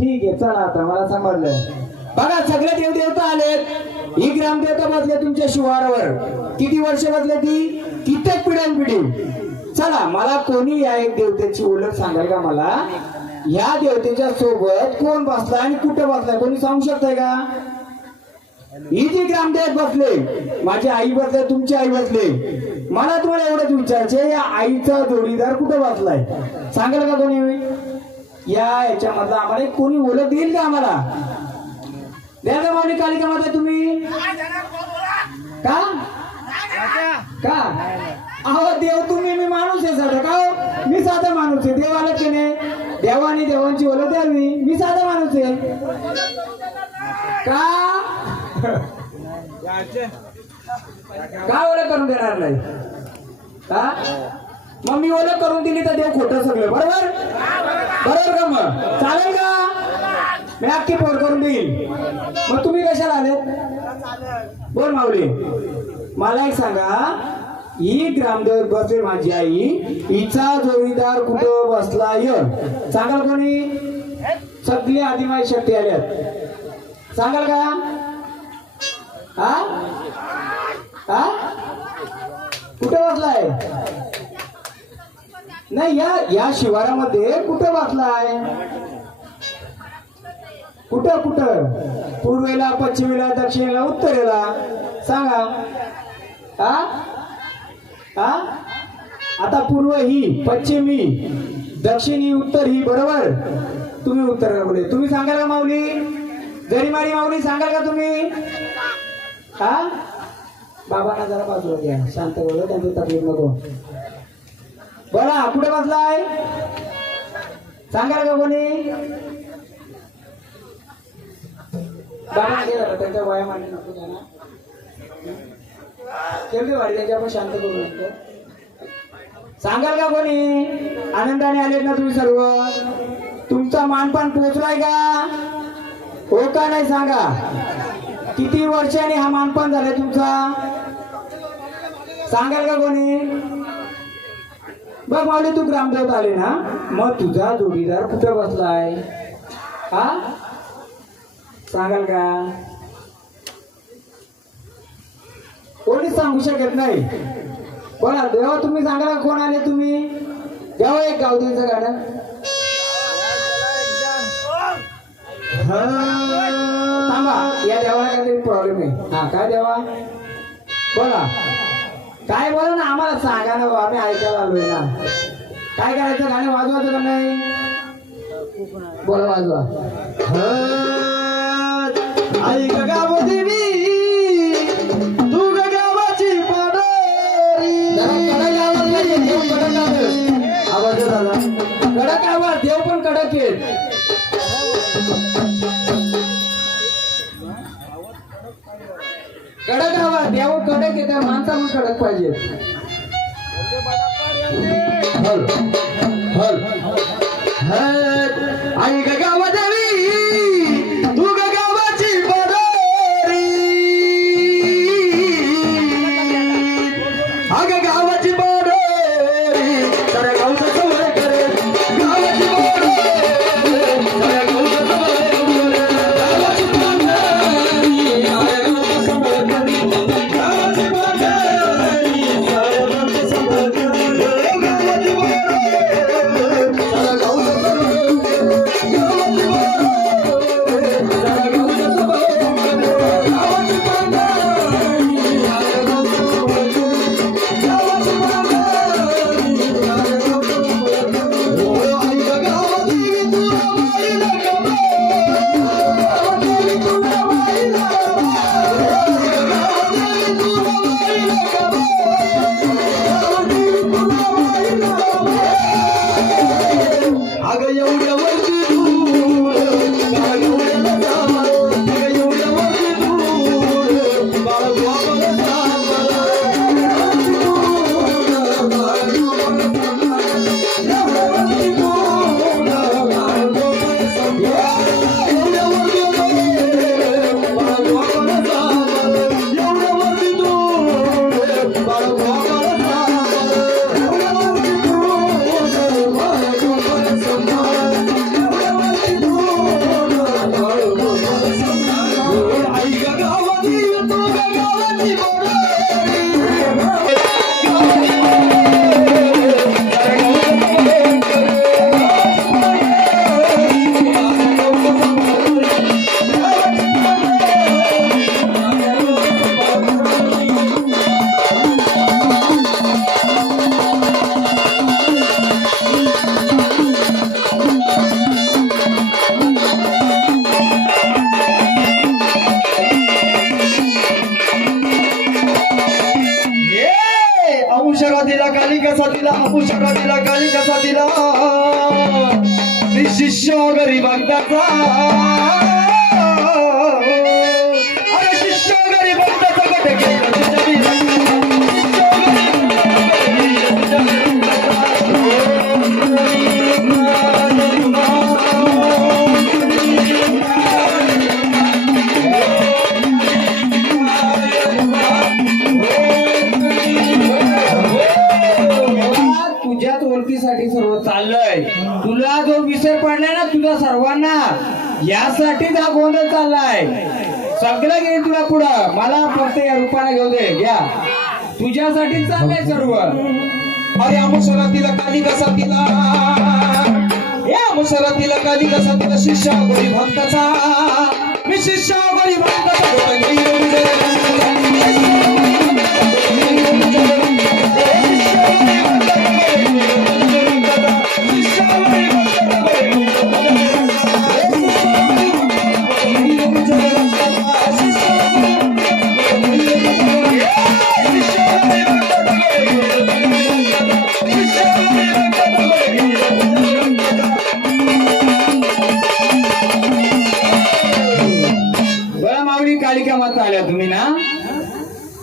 ठीक आहे चला आता मला समजलं. बघा सगळे देवदेवता आलेत. ही ग्रामदेवता बसले तुमच्या शिवारावर. किती वर्ष बसले ती? कित्येक पिढ्यानपिढी. चला मला कोणी या एक देवतेची ओळख सांगाल का मला? या देवतेच्या सोबत कोण बसलाय आणि कुठे बसलाय कोणी सांगू शकताय का? ही जी ग्रामदेवत बसले, माझी आई बसले, तुमची आई बसले. मला तुम्हाला एवढंच विचारायचे, या आईचा जोडीदार कुठे बसलाय सांगाल का कोणी? या याच्यामधला आम्हाला कोणी ओळख देईल का आम्हाला? द्या का माऊली कालिका माता तुम्ही? का का अहो देव तुम्ही, मी माणूस आहे साधा. का हो? मी साधा माणूस आहे. देव आलं की नाही? देवानी देवांची ओळख द्यावी. मी साधा माणूस आहे. का का ओळख करून देणार नाही? का मग मी ओळख करून दिली तर देव खोटं सगळं बरोबर बरोबर का? मग चालेल का? मी अख्खी पोर करून देईल. मग तुम्ही कशाला आलेत? बोल माऊली मला एक सांगा. ही ग्रामदेवत बसली माझी आई, हिचा जोडीदार कुठं बसलाय सांगाल कोणी? सगळी आदिमाई शक्ती आल्यात सांगाल का? हा हा कुठं बसलाय? नाही या शिवारामध्ये कुठं बसलाय? कुठं कुठं? पूर्वेला, पश्चिमेला, दक्षिणेला, उत्तरेला सांगा. हा हा आता पूर्व ही, पश्चिम ही, दक्षिण ही, उत्तर ही बरोबर. तुम्ही उत्तर बोले. तुम्ही सांगाल का माऊली? जरी मारी माऊली सांगाल का तुम्ही? हा बाबांना जरा बाजूला घ्या, शांत बोल, त्यांची तकलीफ नको. बोला कुठे बसलाय सांगाल का कोणी? बाबा गेला त्यांच्या वया मांडली नको त्यांना. केवढी वाढली त्याच्या आपण शांत करू नंतर. सांगाल का कोणी? आनंदाने आलेत ना तुम्ही सर्व? तुमचा मानपान पोहोचलाय का? हो का नाही सांगा? किती वर्षांनी हा मानपान झालाय तुमचा सांगाल का कोणी? बघ माऊली तू ग्रामदेवता आले ना, मग तुझा जोडीदार कुठे बसलाय हा सांगाल का? कोणी सांगू शकत नाही. बोला देवा तुम्ही सांगाल का कोण आले तुम्ही? देवा एक गावदेवीचं गाणं. थांबा या देवाला काहीतरी प्रॉब्लेम आहे. हा काय देवा? बोला काय बोला ना आम्हाला सांगा ना, आम्ही ऐकायला आलोय ना. काय करायचं? गाणं वाजवायचं का नाही? बोला वाजवा. ऐक गावदेवी तू गावाची पाडरी. आवाज झाला कडक आवाज. देव पण कडक आहे. कडक आवाज. देव कडक आहे, त्या माणसा पण कडक पाहिजे. हल हल ऐक गावदेवी तू गावाची पाडरी. अग गावाची पाडरी तर गावचं सवय करे. गावाची पाडरी तर गावचं सवय करे. गावाची पाडरी गावचं सवय करे. गावाची पाडरी गावचं सवय करे. गावाची पाडरी तर गावचं सवय करे. पुष्कळीला काळी कसा दिला शिष्य गरीबांचा अरे शिष्य गरीबांचा गट गेला तुझ्या तुझ्याच ओळखीसाठी सर्व चाललंय. तुला जो विसर पडलाय ना तुझा सर्वांना, यासाठीच हा गोंधळ चाललाय. सगळं घेईन तुला पुढं, मला फक्त या रूपाने घेऊ दे. घ्या, तुझ्यासाठीच चाललंय सर्व. अरे अमुसरातीला काली कसा तिला अमुसरातीला काली कसा तिला शिष्य गोरी भक्ताचा मी शिष्य गोरी कालिका माता आल्या तुम्ही ना.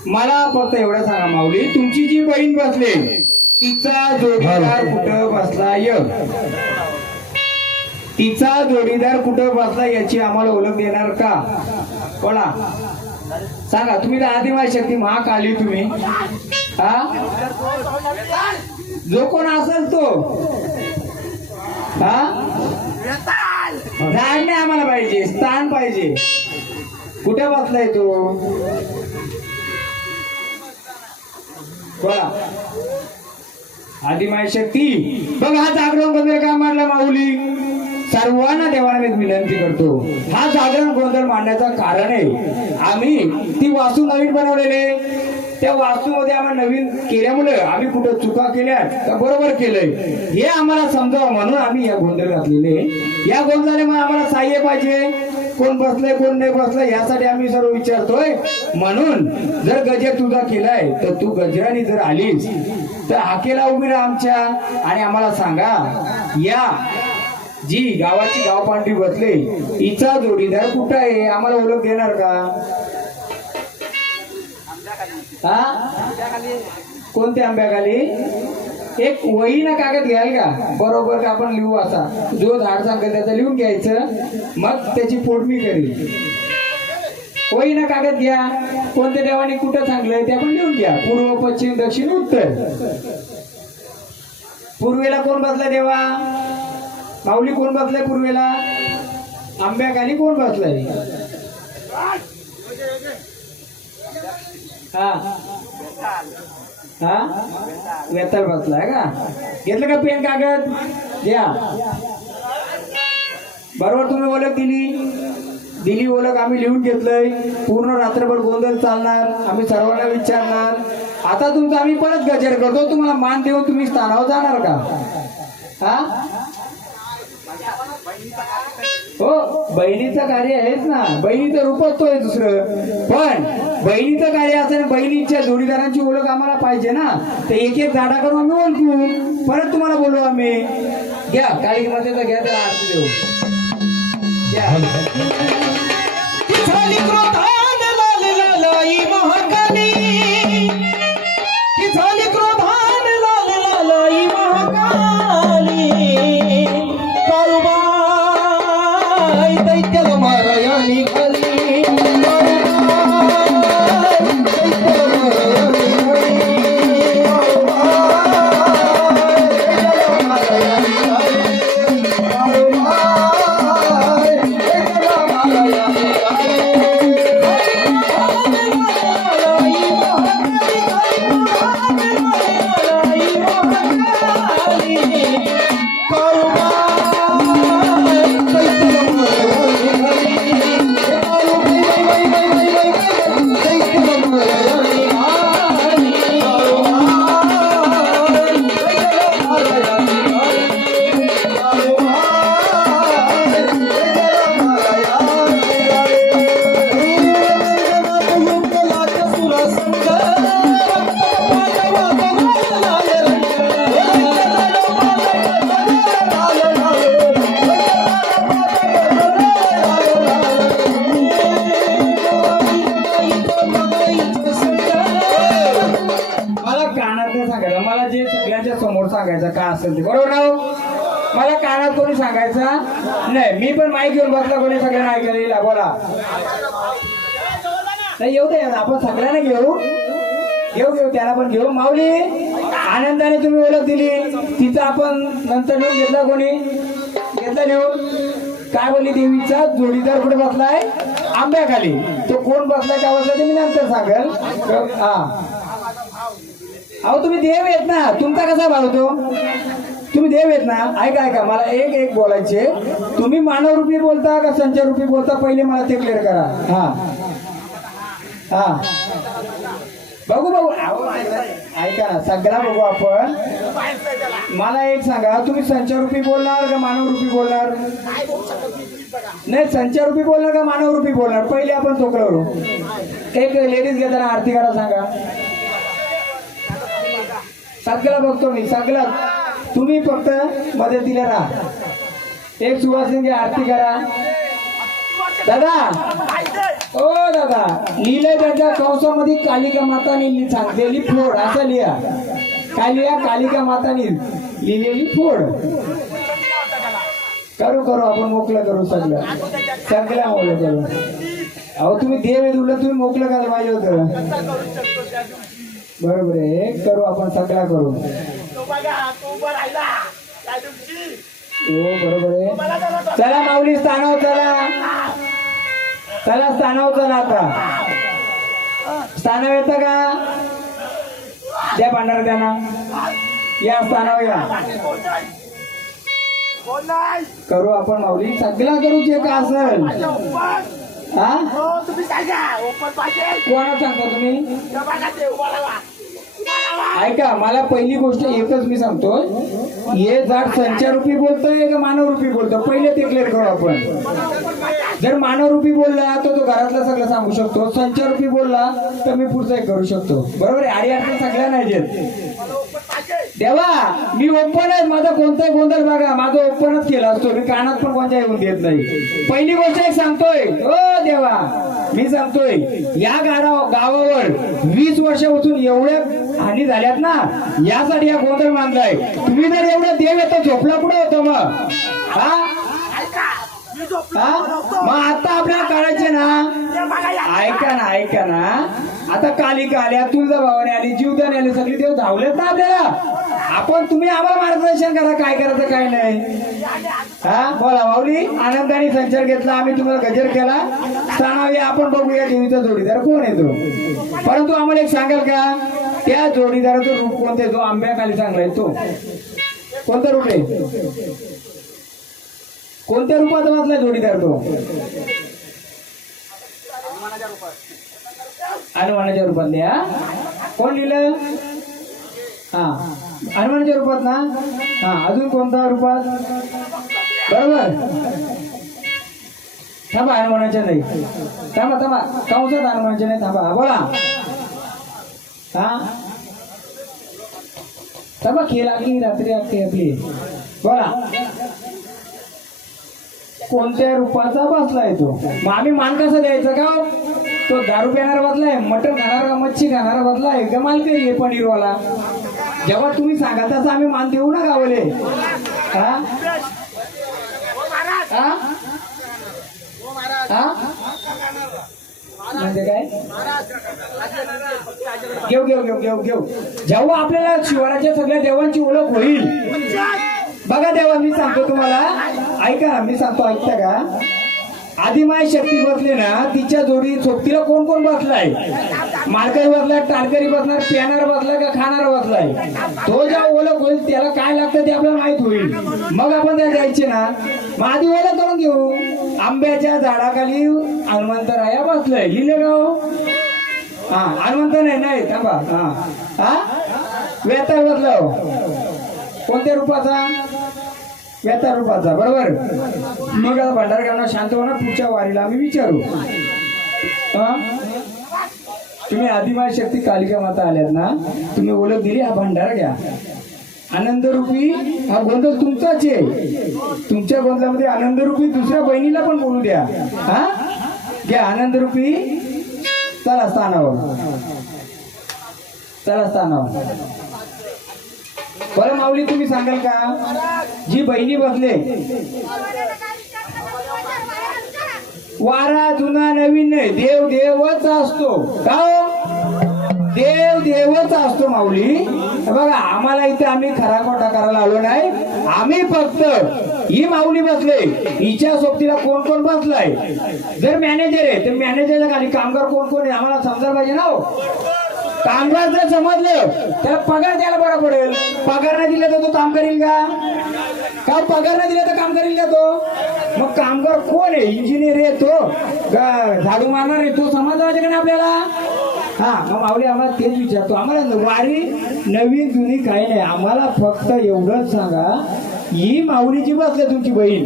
मला फक्त एवढं सांगा माऊली, तुमची जी बहीण बसले तिचा जोडीदार कुठं बसलाय? तिचा जोडीदार कुठं बसला याची आम्हाला ओळख देणार का? बोला, सांगा. तुम्ही तर आदिमाय शक्ती महाकाली तुम्ही. हा, जो कोण असेल तो हा झाड नाही आम्हाला पाहिजे, स्थान पाहिजे. कुठे बसलाय तो? बोला. आदिमाय शक्ती बघ, हा जागरण गोंधळ का मांडला माऊली? सर्वांना देवाने विनंती करतो, हा जागरण गोंधळ मांडण्याचं कारण आहे आम्ही ती वास्तू नवीन बनवलेले. त्या वास्तूमध्ये आम्हाला नवीन केल्यामुळे आम्ही कुठं चुका केल्या का बरोबर केलंय हे आम्हाला समजावं म्हणून आम्ही या गोंधळ घातलेले. या गोंधळाने आम्हाला सहाय्य पाहिजे. कोण बसलंय कोण नाही बसलंय यासाठी आम्ही सर्व विचारतोय. म्हणून जर गजर तुझा केलाय तर तू गजरानी जर आलीस तर हाकेला उभी राहा आमच्या आणि आम्हाला सांगा, या जी गावाची गावपांढरी बसले हिचा जोडीदार कुठं आहे? आम्हाला ओळख देणार का? हा, कोणत्या आंब्याखाली? एक वही ना कागद घ्याल का? बरोबर का आपण लिहू असा, जो झाड सांगेल त्याचं लिहून घ्यायचं, मग त्याची फोडणी करेल. वही ना कागद घ्या, कोणत्या देवाने कुठं सांगलंय ते आपण लिहून घ्या. पूर्व पश्चिम दक्षिण उत्तर. पूर्वेला कोण बसलाय देवा? माऊली कोण बसलाय पूर्वेला? आंब्याखाली कोण बसलाय? हा हा, वेताळ बसलाय का? घेतलं का पेन कागद? घ्या. बरोबर तुम्ही ओळख दिली ओळख आम्ही लिहून घेतलंय. पूर्ण रात्रभर गोंधळ चालणार, आम्ही सर्वांना विचारणार. आता तुमचं आम्ही परत गजर करतो, तुम्हाला मान देऊन तुम्ही स्थानावर जाणार का? हा, हो, बहिणीचं कार्य आहेच ना. बहिणीचं रूपच तो आहे दुसरं. पण बहिणीचं कार्य असेल, बहिणीच्या जोडीदारांची ओळख आम्हाला पाहिजे ना. तर एक एक झाडा करून आम्ही ओळखू, परत तुम्हाला बोलू आम्ही. घ्या, काही मध्ये तर घ्या, त्याला आरती देऊ. कोणी सांगायचा नाही. मी पण माईक घेऊन बसला, कोणी सगळ्यांना ऐकायला बोला. नाही येऊ दे, आपण सगळ्यांना घेऊ घेऊ त्याला पण घेऊ. माऊली आनंदाने तुम्ही ओळख दिली, तिचा आपण नंतर नेऊन घेतला, कोणी घेतला नेऊन. काय बोलली देवीचा जोडीदार कुठे बसलाय? आंब्याखाली. तो कोण बसलाय का बसलाय ते मी नंतर सांगेल. हा अहो तुम्ही देव येत ना, तुमचा कसा भावतो? तुम्ही देव येत ना. ऐका मला एक बोलायचे. तुम्ही मानवरूपी बोलता का संचारूपी बोलता, पहिले मला ते क्लिअर करा. हा बघू ऐका ना, सगळा बघू आपण. मला एक सांगा, तुम्ही संचारूपी बोलणार का मानवरूपी बोलणार? नाही, संचारूपी बोलणार का मानवरूपी बोलणार? पहिले आपण चोकलो. एक लेडीज घेताना आरती करा सांगा. सगळं बघतो मी, सगळं. तुम्ही फक्त मदतीला राहा. एक सुवासिनी आरती करा. दादा ओ दादा, लिहिलंय त्याच्या कंसामध्ये कालिका माताने सांगलेली फोड, असं लिहा. काय लिहा? कालिका माताने लिहिलेली फोड. करू आपण मोकळं करू, सगळ्या मोकळं करू. अहो तुम्ही देव आहे, तुला तुम्ही मोकळं करायला पाहिजे होतं. बरोबर आहे, करू आपण, सगळा करू. हो बरोबर आहे. चला माऊली स्थानावर चला स्थानावर चला. आता स्थानावर येतं का? द्या भांडार त्यांना. या स्थानावर या. करू आपण माऊली, सगळा करू जे का असेल. हा कोणा सांगता तुम्ही? ऐका, मला पहिली गोष्ट एकच मी सांगतो, हे झाड संचारूपी बोलतोय का मानवरूपी बोलतो, पहिले ते क्लिअर करू आपण. जर मानवरूपी बोलला तर तो घरातलं सगळं सांगू शकतो, संचारूपी बोलला तर मी पुढचं एक करू शकतो. बरोबर आहे. आडी अडचण सगळ्यांना येत. देवा मी ओपन आहे, माझा कोणताही गोंधळ बघा, माझं ओपनच केला असतो मी, कानात पण कोणत्या येऊन देत नाही. पहिली गोष्ट एक सांगतोय, ओ देवा मी सांगतोय, या गावावर 20 वर्षापासून एवढ्या हानी झाल्यात ना, यासाठी हा गोंधळ मानलाय. तुम्ही जर एवढं देव येतो, झोपला कुठं होतं मग? मग आता आपल्याला काढायचे ना. ऐका ना, आता कालिका आल्या, तुळजाभवानी आली, जीवदानी आली, सगळी देव धावलेत ना आपल्याला. आपण तुम्ही आम्हाला मार्गदर्शन करा, काय करायचं काय नाही. हा बोला माऊली. आनंदाने संचार घेतला, आम्ही तुम्हाला गजर केला. स्थानावी आपण बघूया देवीचा जोडीदार कोण येतो. परंतु आम्हाला एक सांगाल का, त्या जोडीदाराचं रूप कोणतं आहे? जो आंब्याखाली चांगला आहे तो कोणता रूप आहे? कोणत्या रूपात वाचलाय जोडीदार तो? हनुमानाच्या रूपात लिहा. कोण लिहिलं? हा हनुमानाच्या रूपात ना. हा अजून कोणत्या रूपात? बरोबर. थांबा, हनुमानाच्या नाही. थांबा कंसात हनुमानाच्या नाही. थांबा बोला. हा थांबा, खेळ आखी रात्री आपली बोला. कोणत्या रूपाचा बसलाय तो? मग आम्ही मान कसं द्यायचं का? तो दारू पिणारा बसलाय, मटण खाणारा, मच्छी खाणारा बसलाय का मालकरी आहे पनीरवाला? जेव्हा तुम्ही सांगा तसं आम्ही मान देऊ ना गावले. म्हणजे काय? घेऊ. जेव्हा आपल्याला शिवाराच्या सगळ्या देवांची ओळख होईल, बघा देवा मी सांगतो तुम्हाला, ऐका ना, मी सांगतो, ऐकता का? आदिमाय शक्ती बसले ना, तिच्या जोडी सोबतीला कोण कोण बसलाय? मालकरी बसलाय, टाळकरी बसणार, पिणारा बसलाय का खाणारा बसलाय? तो जेव्हा ओळख होईल, त्याला काय लागतं ते आपल्याला माहित होईल, मग आपण त्या जायचे ना. मग आधी ओळख करून घेऊ. आंब्याच्या झाडाखाली हनुमंतराया बसलाय, लिहिले गाव. हा हनुमंत नाही थांबा. हा वेताळ बसला. कोणत्या रूपाचा? वेताळ रूपाचा. बरोबर. मग आता भंडार करणार, शांत होणार, पुढच्या वारीला आम्ही विचारू. तुम्ही आदिमाय शक्ती कालिका माता आल्यात ना, तुम्ही ओळख दिली, हा भंडारा घ्या. आनंदरूपी हा गोंधळ तुमचाच आहे. तुमच्या गोंधळामध्ये आनंदरूपी दुसऱ्या बहिणीला पण बोलू द्या. हा घ्या आनंदरूपी. चला स्थानावर. बरं माऊली तुम्ही सांगाल का जी बहिणी बसले वारा जुना नवीन नाही देव देवच असतो का हो? देव देवच असतो माऊली बघा आम्हाला इथे आम्ही खरा खोटा करायला आलो नाही आम्ही फक्त ही माऊली बसले हिच्या सोबतीला कोण कोण बसलाय जर मॅनेजर आहे तर मॅनेजरच्या खाली कामगार कोण कोण आहे आम्हाला समजायला पाहिजे ना हो कामगार जर समजलं त्याला पगार द्यायला बरं पडेल पगार नाही दिला तर तो काम करील का पगार नाही दिला तर काम करील का तो मग कामगार कोण आहे इंजिनियर आहे तो झाडू मारणार आहे तो समजला पाहिजे का नाही आपल्याला हा मग माऊली आम्हाला तेच विचारतो आम्हाला वारी नवीन जुनी काही नाही आम्हाला फक्त एवढंच सांगा ही माऊली जी बसले तुमची बहीण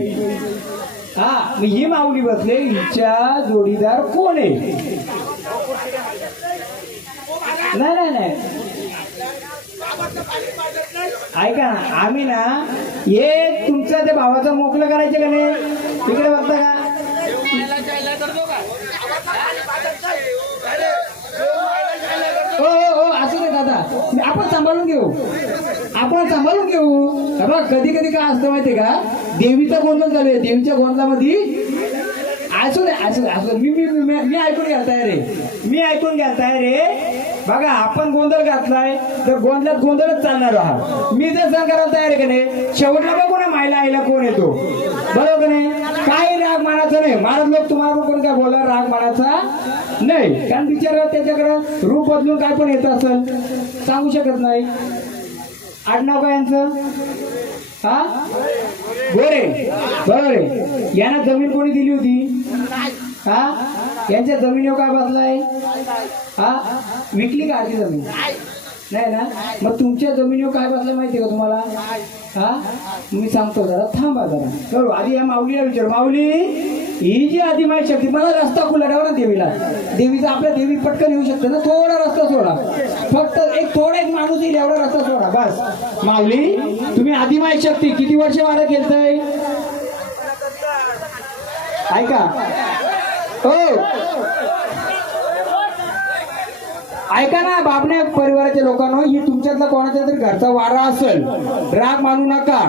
हा मग ही माऊली बसले हिच्या जोडीदार कोण आहे नाही नाही नाही ऐका ना आम्ही ना हे तुमचं ते भावाचं मोकळं करायचं का नाही तिकडे बघता का हो हो हो असं नाही दादा आपण सांभाळून घेऊ बघा कधी कधी काय असतं माहितीये का देवीचा गोंधळ चालू आहे देवीच्या गोंधळामध्ये असू दे मी ऐकून घ्यायला तयार रे बघा आपण गोंधळ घातलाय तर गोंधळात गोंधळच चालणार आहात मी जर सांग करायला तयार आहे का नाही शेवटला बघू ना मायला आईला कोण येतो बरोबर नाही काही राग मानाचा नाही महाराज लोक तुम्हाला कोण काय बोला राग मानाचा नाही कारण बिचारा त्याच्याकडे रूप बदलून काय पण येत असेल सांगू शकत नाही आडनाव काय यांचं हा गोरे बरोबर आहे यांना जमीन कोणी दिली होती हा यांच्या जमिनीवर काय बसलाय हा विकली का आधी जमीन नाही ना मग तुमच्या जमिनीवर काय बसलं माहितीये का तुम्हाला हा मी सांगतो जरा थांबा जरा बरोबर आधी या माऊलीला विचार माऊली ही जी आधी माहिती शक्ती मला रस्ता खुला ठेवा ना देवीचा आपल्या देवी पटकन येऊ शकते ना थोडा रस्ता सोडा फक्त थोडा एक माणूस येईल एवढा रस्ता सोडा बस माऊली तुम्ही आधी माहिती शक्ती किती वर्ष वाढत केलतय ऐका हो ऐका ना बाबने परिवाराच्या लोकांना ही तुमच्यातला कोणाच्या तरी घरचा वारा असेल राग मानू नका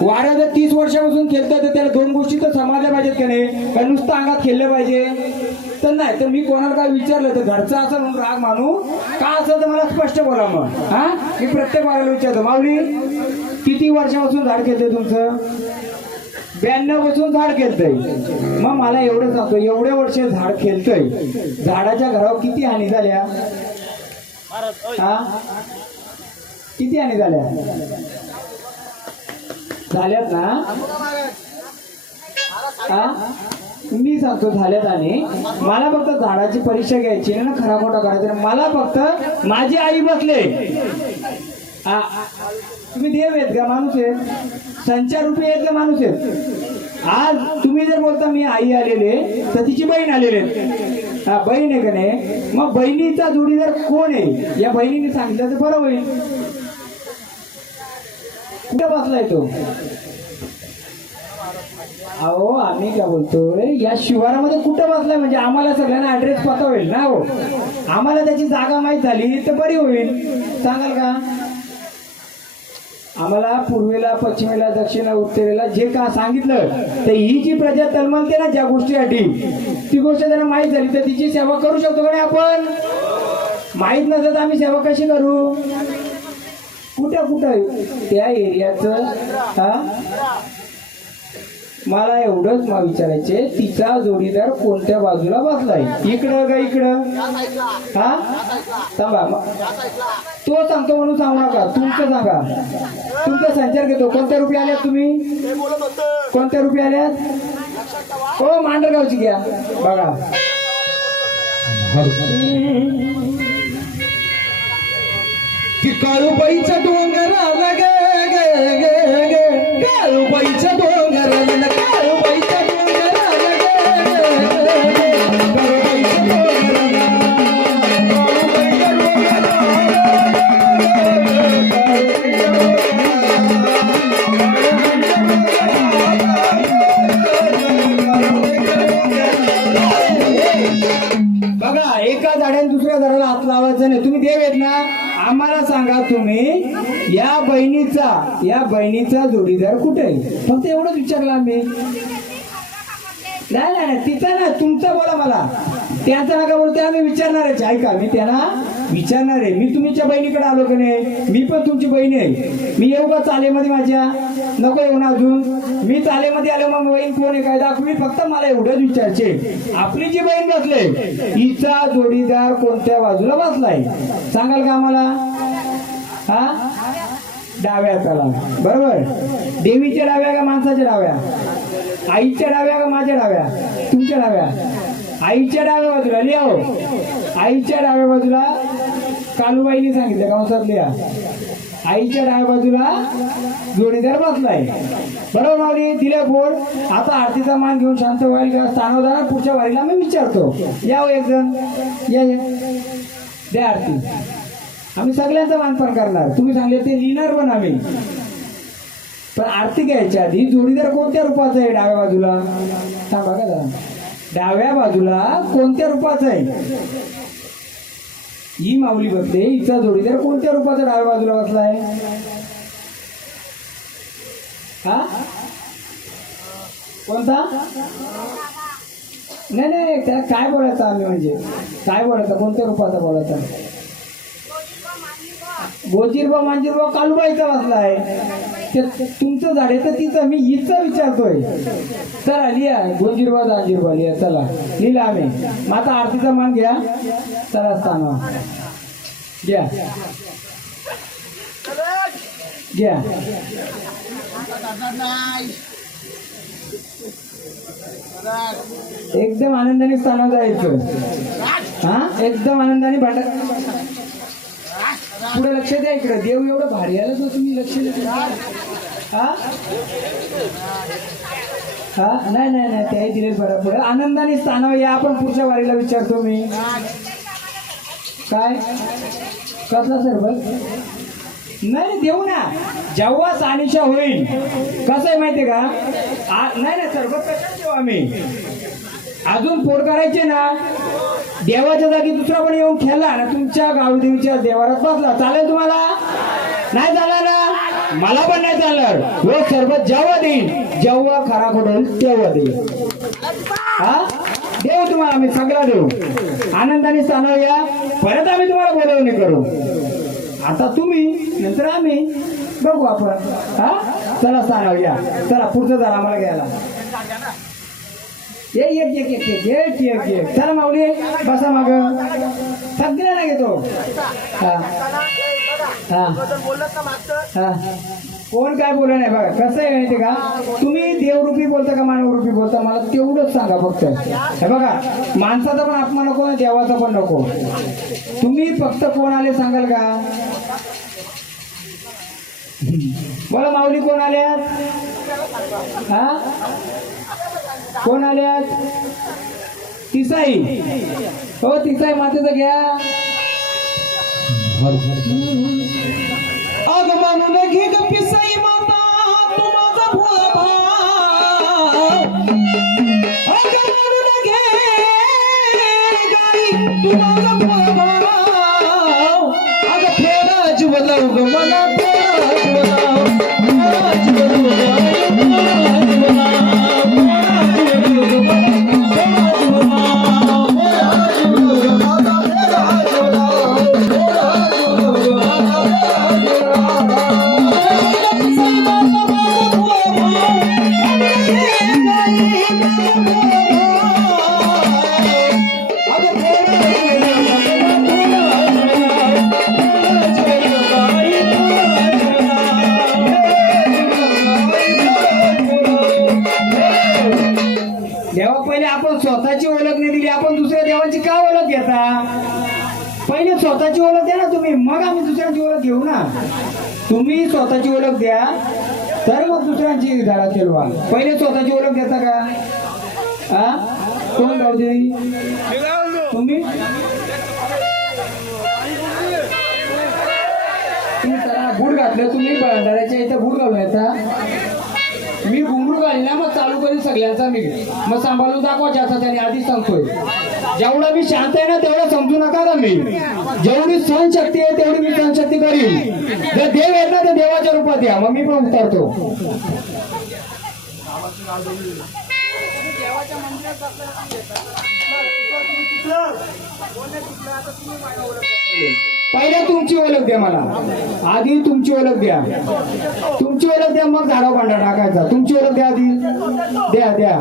वारा जर 30 वर्षापासून खेळतात तर त्याला दोन गोष्टी तर समजल्या पाहिजेत का नाही का नुसतं अंगात खेळलं पाहिजे तर नाही तर मी कोणाला काय विचारलं तर घरचा असेल म्हणून राग मानू का असं तर मला स्पष्ट बोला मग हा मी प्रत्येक वाराला विचारतो माऊली किती वर्षापासून झाड खेळतंय तुमचं 92 पासून झाड खेळतंय मग मला एवढं सांगतो एवढे वर्ष झाड खेळतंय झाडाच्या घरावर किती हानी झाल्या हा किती हानी झाल्यात ना हा मी सांगतो झाल्यात आणि मला फक्त झाडाची परीक्षा घ्यायची ना खरा खोटा करायचा मला फक्त माझी आई बसले तुम्ही देव आहेत का माणूस आहेत संचारूपी आहेत का माणूस आहेत आज तुम्ही जर बोलता मी आई आलेले तर तिची बहीण आलेले हा बहीण आहे का नाही मग बहिणीचा जोडीदार कोण आहे या बहिणीने सांगितलं तर बरं होईल कुठे बसलाय तो अहो आम्ही काय बोलतोय या शिवारामध्ये कुठं बसलाय म्हणजे आम्हाला सगळ्यांना ऍड्रेस पता होईल ना हो आम्हाला त्याची जागा माहीत झाली तर बरी होईल सांगाल का आम्हाला पूर्वेला पश्चिमेला दक्षिणेला उत्तरेला जे का सांगितलं तर ही जी प्रजा तळमळते ना ज्या गोष्टीसाठी ती गोष्ट त्यांना माहीत झाली तर तिची सेवा करू शकतो का नाही आपण माहीत नसतं तर आम्ही सेवा कशी करू कुठं त्या एरियाचं हा मला एवढंच मला विचारायचे तिचा जोडीदार कोणत्या बाजूला बसलाय इकडं का इकडं हा थांबा तो सांगतो म्हणून सांगू नका तुमचं सांगा तुमचा संचार घेतो कोणत्या रुपये आल्यात तुम्ही कोणत्या रुपये आल्यात हो मांडरगावची घ्या बघा की काळूबाईचा डोंगर आला गे गे गे गे काळूबाईचा डोंगर आला काळूबाईचा डोंगर आला गे काळूबाईचा डोंगर बघा एका झाडाने दुसऱ्या झाडाला हात लावायचा नाही तुम्ही देव आहेत ना आम्हाला सांगा तुम्ही या बहिणीचा जोडीदार कुठे आहे? फक्त एवढंच विचारलं आम्ही. नाही नाही नाही, तिचा ना तुमचा बोला. मला त्यांचा नका बोलते, आम्ही विचारणार आहे. ऐका, मी त्यांना विचारणार आहे. मी तुमच्या बहिणीकडे आलो की नाही? मी पण तुमची बहीण आहे. मी येऊ का चालेमध्ये माझ्या? नको येऊ ना अजून. मी चालेमध्ये आलो मग बहीण कोण आहे काय दाखवी. फक्त मला एवढंच विचारचे, आपली जी बहीण बसले हिचा जोडीदार कोणत्या बाजूला बसलाय सांगाल का आम्हाला? हा, डाव्या हाताला. बरोबर. देवीच्या डाव्या का माणसाच्या डाव्या? आईच्या डाव्या का माझ्या डाव्या? तुमच्या डाव्या. आईच्या डाव्या बाजूला लिहा. आईच्या डाव्या बाजूला कालूबाईने सांगितलं कंसात लिहा. आईच्या डाव्या बाजूला जोडीदार बसलाय. बरोबर माऊली, दिल्या बोल. आता आरतीचा मान घेऊन शांत व्हायला का स्थानावर जाणार? पुढच्या वारीला मी विचारतो. या एक जण या द्या आरती. आम्ही सगळ्यांचं मानपान करणार. तुम्ही सांगले ते लिहिणार पण आम्ही. पण आरती घ्यायच्या आधी जोडीदार कोणत्या रूपाचा आहे डाव्या बाजूला? सांगा का जरा. डाव्या बाजूला कोणत्या रूपाचा आहे? ही माऊली बसते, हिचा जोडीदार कोणत्या रूपाचा डाव्या बाजूला बसलाय? हा, कोणता? नाही नाही, त्याला काय बोलायचं आम्ही? म्हणजे काय बोलायचं? कोणत्या रूपाचा बोलायचा? गोजीरबा मांजीरबा कालूबाईचा बसलाय. तुमचं झाड आहे तर तिचं मी हिचं विचारतोय. चला लिहा, गोजीरबा जांजीरबा लिहा. चला लिहिला आम्ही. मग आता आरतीचा मान घ्या. चला स्थाना घ्या घ्या. एकदम आनंदाने स्थानावर जायचं. हा, एकदम आनंदाने भांडा. पुढे लक्ष द्या. इकडे देव एवढं भारी आलं तर तुम्ही लक्ष द्या. हा हा, नाही नाही नाही, त्याही दिले बरं. पुढे आनंदाने स्थानावर या. आपण पुढच्या वारीला विचारतो मी. काय कसला सरबत? नाही देऊ ना. जेव्हा सानिशा होईल. कसं आहे माहितीये का? नाही नाही, सरबत कशाला देऊ आम्ही? अजून पोट करायचे ना. देवाच्या जागी दुसरा पण येऊन खेळला ना, तुमच्या गावदेवीच्या देवारात बसला, चालेल तुम्हाला? नाही चालणार ना. मला पण नाही चालणार. हो, सरबत जेव्हा देईल, जेव्हा खरा खोटेल तेव्हा देईल. हा, देऊ तुम्हाला आम्ही सगळा देऊ. आनंदाने स्थानावर या. परत आम्ही तुम्हाला बोलवणी करू. आता तुम्ही नंतर आम्ही बघू आपण. हा, चला स्थानावर या. चला पुढचं झालं आम्हाला घ्यायला. एक चला माऊली बसा माग. सगळ्यांना घेतो. हा हा हा, कोण काय बोलत नाही. बघा कसं आहे माहिती का? तुम्ही देवरूपी बोलता का मानवरूपी बोलता? मला तेवढंच सांगा फक्त. हे बघा, माणसाचा पण अपमान नको, देवाचा पण नको. तुम्ही फक्त कोण आले सांगाल का? बोला माऊली, कोण आल्यात? हा, कोण आल्यात? तिसाई. हो, तिसाई मातेचं घ्या. अग मानून घे ग पिसाई माता, तू माझा भोळा भाव. अग मानून घे गाई, तू माझा भोळा भाव. अग थोडा जीव लाव ग मला, थोडा जीव लाव. थोडा जीव लाव ग मला, थोडा जीव लाव. थोडा जीव लाव ग मला, थोडा जीव लाव. थोडा जीव लाव ग मला, थोडा जीव लाव. थोडा जीव लाव ग मला. देवा, पहिले आपण स्वतःची ओळख नाही दिली, आपण दुसऱ्या देवाची का ओळख घेता? पहिले स्वतःची ओळख द्या ना तुम्ही, मग आम्ही दुसऱ्यांची ओळख घेऊ ना. तुम्ही स्वतःची ओळख द्या, तर मग दुसऱ्यांची धडा केलवा. पहिले स्वतःची ओळख देता का? हा, कोण गावदेवी? तुम्ही तुम्ही त्याला बूट घातलं. तुम्ही भंडाऱ्याच्या इथं बूट घालून येता. मी घुंगरू घालीन ना मग चालू करीन सगळ्यांचा मी मग सांभाळून दाखवायचे असं त्याने आधीच सांगतोय. जेवढं मी शांत आहे ना तेवढं समजू नका ना मी. जेवढी सहनशक्ती आहे तेवढी मी सहनशक्ती करीन. जर देव आहेत ना तर देवाच्या रूपात या मग मी पण उतरतो. पहिल्या तुमची ओळख द्या मला. आधी तुमची ओळख द्या. तुमची ओळख द्या मग झाडावर भांडा टाकायचा. तुमची ओळख द्या आधी. द्या द्या.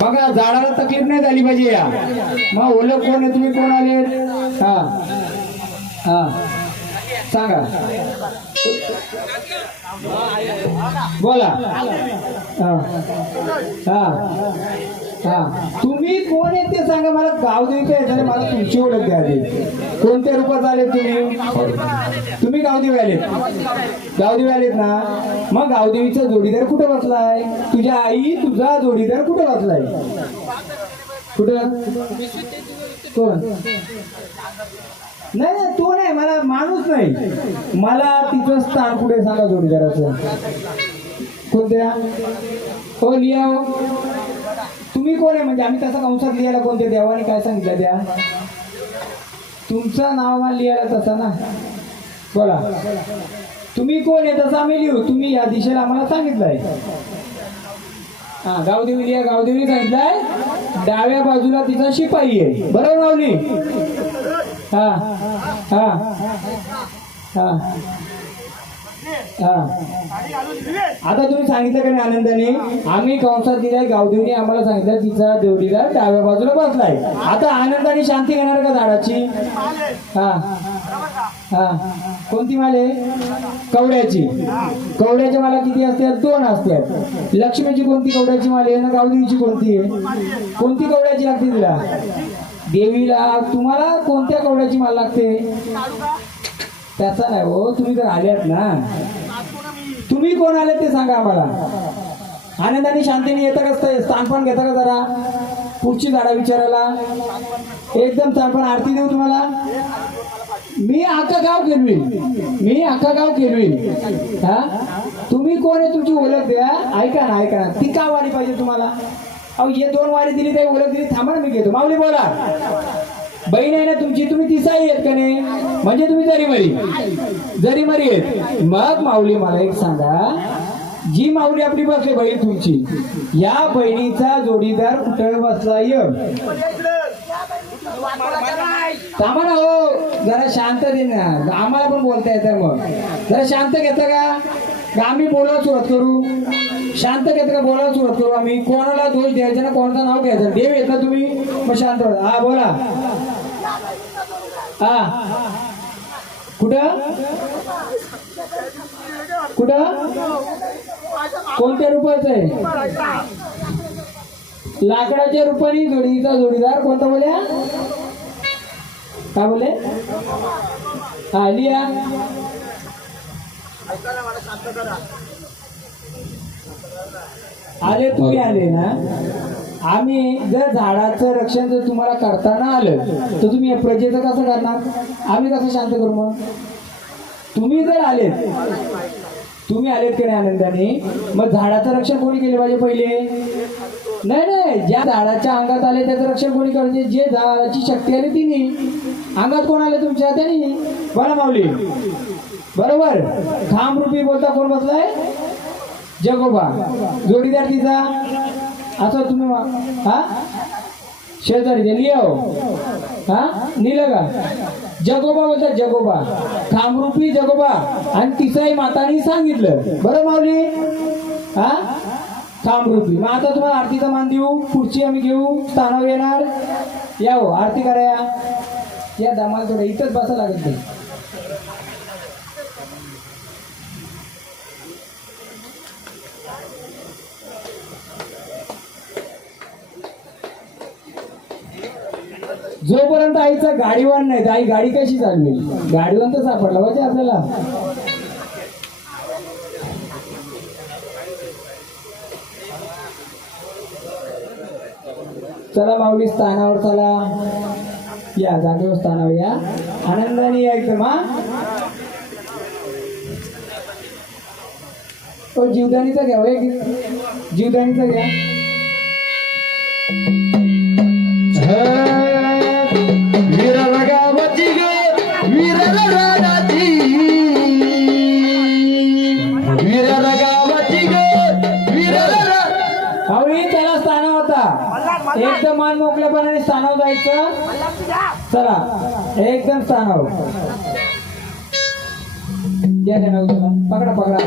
बघा झाडाला तकलीफ नाही झाली पाहिजे या. मग ओळख कोण आहे तुम्ही कोण आले. हा हा सांगा बोला. हा हा हा तुम्ही कोण आहेत ते सांगा मला. गावदेवीचं आहे मला तुमची ओळख द्या आधी. कोणत्या रूपात आले तुम्ही. तुम्ही गावदेवी आलेत. गावदेवी आलेत ना. मग गावदेवीचा जोडीदार कुठे बसलाय. तुझ्या आई तुझा जोडीदार कुठे बसलाय. कुठं कोण. नाही नाही तो नाही मला माणूस नाही. मला तिचं स्थान कुठे सांगा जोडीदाराचं. कोणत्या हो लिहा हो. तुम्ही कोण आहे म्हणजे आम्ही तसं कंसात लिहायला कोणत्या देवाने काय सांगितलं द्या. तुमचं नाव मला लिहायला तसं ना. बोला तुम्ही कोण आहे तसं आम्ही लिहू. तुम्ही या दिशेला आम्हाला सांगितलंय. हा गावदेवी लिहा. गावदेवी सांगितलंय डाव्या बाजूला तिचा शिपाई आहे. बरोबर माऊली. हा हा हा हा आता तुम्ही सांगितलं का नाही आनंदाने. आम्ही कंसात दिलाय गावदेवीने आम्हाला सांगितलं तिचा जोडीदार डाव्या बाजूला बसलाय. आता आनंदाने शांती घेणार का झाडाची. हा हा कोणती माले. कवड्याची. कवड्याच्या माला किती असतात. 2 असतात. लक्ष्मीची कोणती कवड्याची माले ना गावदेवीची कोणती आहे. कोणती कवड्याची लागते तिला. देवीला. तुम्हाला कोणत्या कवड्याची माल लागते. त्याचा नाही हो. तुम्ही जर आल्यात ना. तुम्ही कोण आले ते सांगा आम्हाला. आनंदाने शांतीने येतं कसं स्थानपण घेता का जरा. पुढची झाडा विचारायला एकदम स्थानपण आरती देऊ तुम्हाला. मी अख्खा गाव केलवी. मी अख्खा गाव केलवी. हा तुम्ही कोण आहे तुमची ओळख द्या. ऐका ना ऐका ना. ती का वारी पाहिजे तुम्हाला. अहो हे 2 वारी दिली ते ओळख दिली. थांबा ना मी घेतो. माऊली बोला. बहीण आहे ना तुमची. तुम्ही तिसाई आहेत का नाही म्हणजे तुम्ही जरी मरी आहेत. मग माऊली मला एक सांगा. जी माऊली आपली बसली बहीण तुमची या बहिणीचा जोडीदार कुठे बसलाय. थांबा ना हो. जरा शांत दे ना. आम्हाला पण बोलता येतं. मग जरा शांत घेता का आम्ही बोलायला सुरुवात करू. शांत घेता का बोलायला सुरुवात करू. आम्ही कोणाला दोष द्यायचा ना कोणाचं नाव घ्यायचं. देव येत ना तुम्ही मग शांत. हा बोला. हा कुठं कुठं कोणत्या रूपाचं आहे. लाकडाच्या रूपाने जोडीचा जोडीदार कोणता बोल्या. काय बोले. हा लिहा. आले तुम्ही आले ना. आम्ही जर झाडाचं रक्षण जर तुम्हाला करताना आलं तर तुम्ही प्रजेचं कसं करणार. आम्ही कसं शांत करू. मग तुम्ही जर आलेत. तुम्ही आलेत की नाही आनंदाने. मग झाडाचं रक्षण कोणी केले पाहिजे पहिले. नाही नाही ज्या झाडाच्या अंगात आले त्याचं रक्षण कोणी करायचे. जे झाडाची शक्ती आली तिने. अंगात कोण आले तुमच्या त्याने. बोला माऊली. बरोबर. खांबरूपी बोलता कोण बसलाय. जगोबा. जोडीदार तिचा असं तुम्ही हा शेजारी लिहा हो. हा लिहिलं का. जगोबा बोलतात. जगोबा खांबरूपी जगोबा. आणि तिसाई मातानी सांगितलं. बरं माऊली. हा खांबरूपी. मग आता तुम्हाला आरतीचा मान देऊ. पुढची आम्ही घेऊ. स्थानावर येणार. या हो आरती करा. या दामाला थोडं इथंच बसा लागत नाही. जोपर्यंत आईचा गाडीवान नाही तर आई गाडी कशी चालली. गाडीवान तर सापडला पाहिजे आपल्याला. चला माऊली स्थानावर चला. या जागेवर स्थानावर या. आनंदाने या एकदम. हा तो जीवदानीचा घ्या एक जीवदानीचा घ्या. वीराला गावाची ग वीराला रानाची वीराला गावाची ग वीराला आवडी त्याला स्थानावर होता एकदम मान मोकळेपणाने स्थानावर जायचं. चला एकदम स्थानावर द्या त्यांना उचला. पकडा पकडा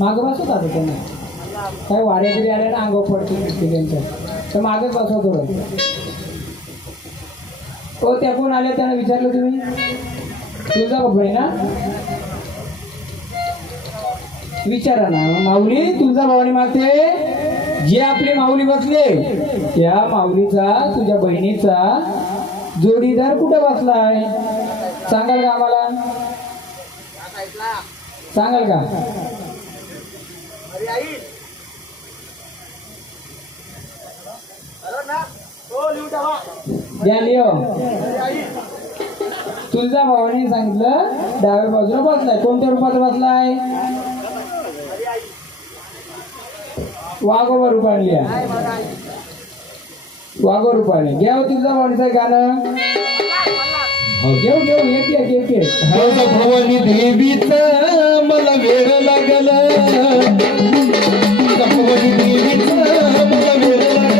मागं बसवत आता त्यांना काय वाऱ्या तरी आल्या ना अंगावर पडते त्यांच्या तर मागच बसवतो. हो त्या कोण आल्या त्यांना विचारलं तुम्ही तुझा बाबा ना विचारा ना. माऊली तुझा भावानी मागते जे आपली माऊली बसले त्या माऊलीचा तुझ्या बहिणीचा जोडीदार कुठं बसलाय सांगाल का आम्हाला सांगाल का. द्या लिओ तुझ्या भावाने सांगितलं डाव्या बाजूला बसलाय. कोणत्या रूपात बसलाय वाघोबा रूपाने लिहा. वाघो रूपाने घ्या तुझ्या भावानीचं गाणं घेऊ घेऊ एक एक एक एक. भवानी देवीच मला वेळ लागल भवानी देवीच मला वेळ लागल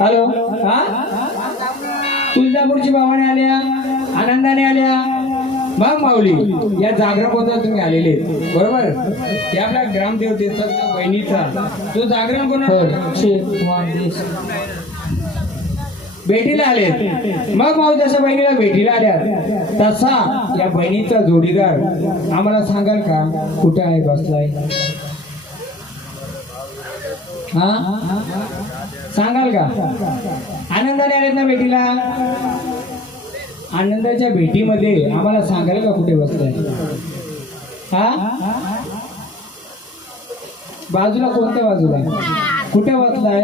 हॅलो हा तुळजापूरची भावाने आल्या आनंदाने आल्या मग माऊली या जागरणाबद्दल तुम्ही आलेले बरोबर. हे आपल्या ग्रामदेवतेचा बहिणीचा जो जागरण कोण भेटीला आलेत. मग भाऊ जसं बहिणीला भेटीला आल्यात तसा या बहिणीचा जोडीदार आम्हाला सांगाल का कुठे आहे बसलाय? हा सांगाल का? आनंदाने आलेत ना भेटीला? आनंदाच्या भेटीमध्ये आम्हाला सांगाल का कुठे बसलाय? हा बाजूला कोणत्या बाजूला कुठे बसलाय?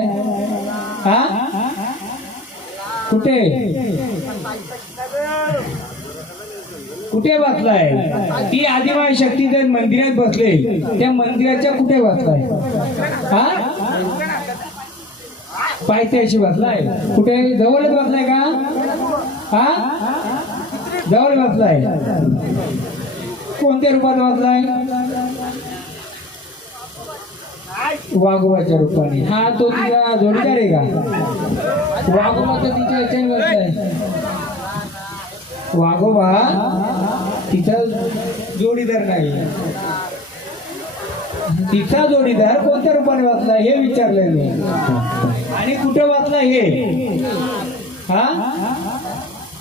हा कुठे कुठे बसलाय? ती आदिमाय शक्तीच्या मंदिरात बसले, त्या मंदिराच्या कुठे बसलाय? हा पायथ्याशी बसलाय. कुठे जवळच बसलाय का? हा जवळ बसलाय. कोणत्या रूपात बसलाय? वाघोबाच्या रूपाने. हा तो तिचा जोडीदार आहे का? वाघोबा तर तिच्या याच्याने बसलाय. वाघोबा तिचा जोडीदार नाही. तिचा जोडीदार कोणत्या रूपाने वाचला हे विचारलंय मी. आणि कुठे वाचला हे? हा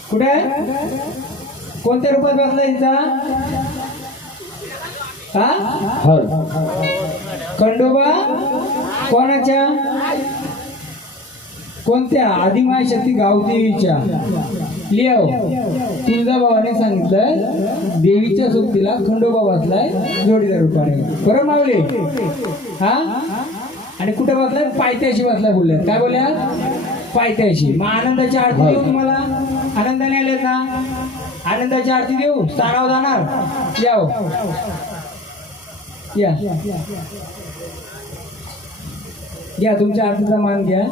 कुठे कोणत्या रूपात वाचला हिचा? हा खंडोबा कोणाच्या? कोणत्या? आदिमाय शक्ती गावदेवीच्या. लिहाव तुळजाभवाने सांगितलं देवीच्या सोबतीला खंडोबा बसलाय जोडीदार रूपाने. बरोबर मावले? हा आणि कुठे बसलाय? पायथ्याशी बसलाय बोलले. काय बोलल्या? पायथ्याशी. मग आनंदाची आरती देऊ तुम्हाला? आनंदाने आलेत ना? आनंदाची आरती देऊ? स्थानावर जाणार? याव या घ्या तुमच्या आरतीचा मान घ्या.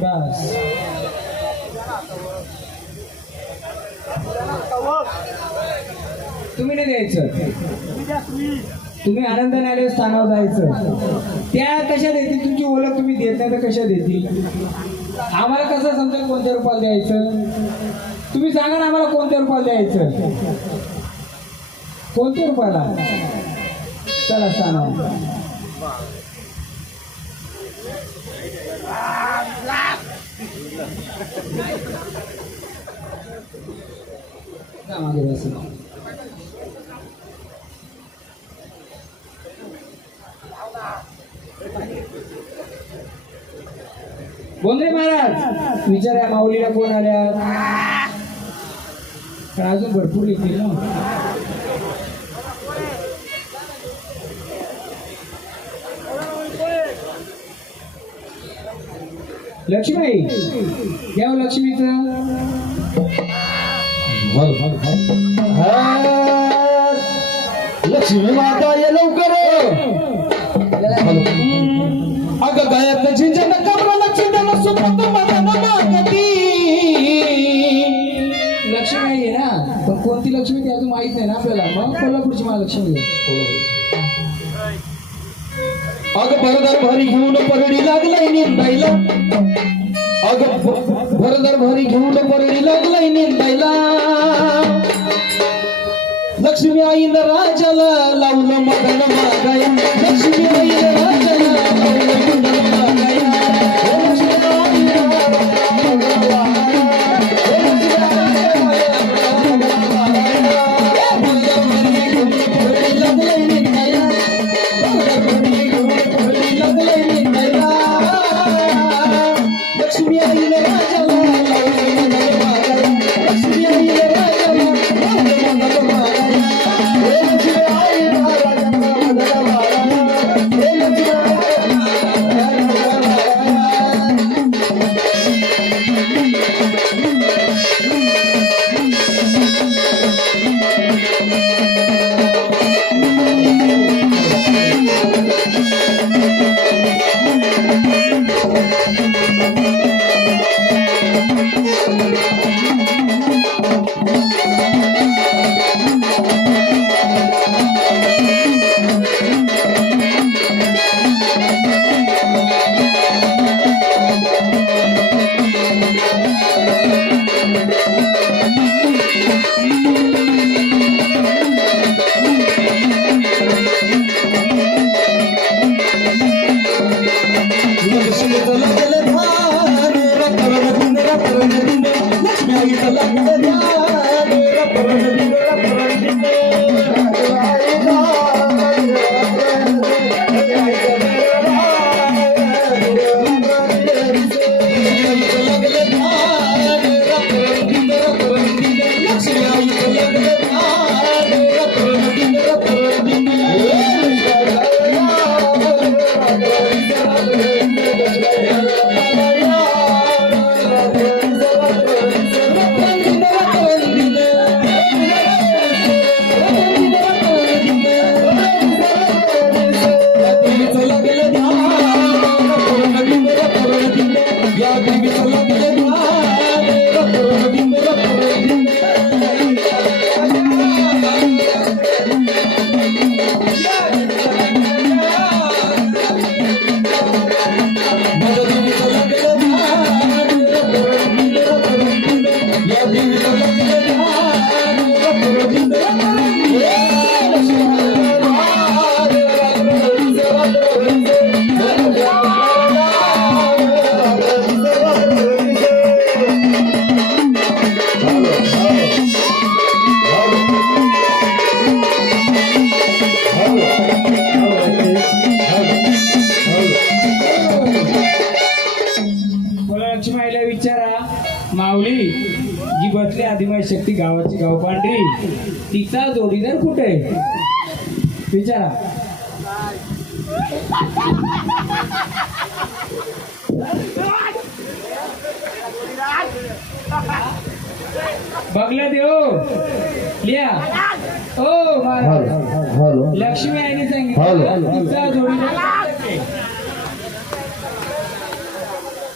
बस तुम्ही नाही द्यायचं. तुम्ही आनंदाने आले स्थानावर जायचं. त्या कशा देतील? तुमची ओळख तुम्ही देत नाही तर कशा देतील? आम्हाला कसं समजेल कोणत्या रूपाला द्यायचं? तुम्ही सांगा ना आम्हाला कोणत्या रूपाला द्यायचं? कोणत्या रूपाला? चला स्थानावर. मागे बस. बोंद्रे महाराज विचारा माऊलीला कोण आल्या? पण अजून भरपूर येतील ना. लक्ष्मी घ्या लक्ष्मीचं. लक्ष्मी माता ये लवकर. अगं गायक झिंजन कमरा लक्ष्मी सुपत मदन मागती. लक्ष्मी आहे ना, पण कोणती लक्ष्मी ती अजून माहित नाही ना आपल्याला. मग कोल्हापूरची महालक्ष्मी. अगं भरदार भारी घेऊन परडी लागलाय निंदायला. अगं भरदार भारी घेऊन परडी लागलाय निंदायला. लक्ष्मी आईनं राजाला लावलं मदन मागाया. लक्ष्मी आईनं राजाला लावलं मदन मागाया. लक्ष्मी आईनं राजाला लावलं मदन मागाया. लक्ष्मी आईनं राजाला लावलं मदन मागाया. लक्ष्मी आई राजाला मदन मागाया. लक्ष्मीचं लागलं ध्यान रपरदिंड रपरदिंड लक्ष्मी आईचं लागलं ध्यान रपरदिंड रपरदिंड लक्ष्मीला विचारा माऊली जी बसली आदिमाई शक्ती गावाची गाव पांढरी तिचा जोडीदार कुठे विचारा. बघला देव लिया ओ महाराज लक्ष्मी आईने सांगितलं तिचा जोडीदार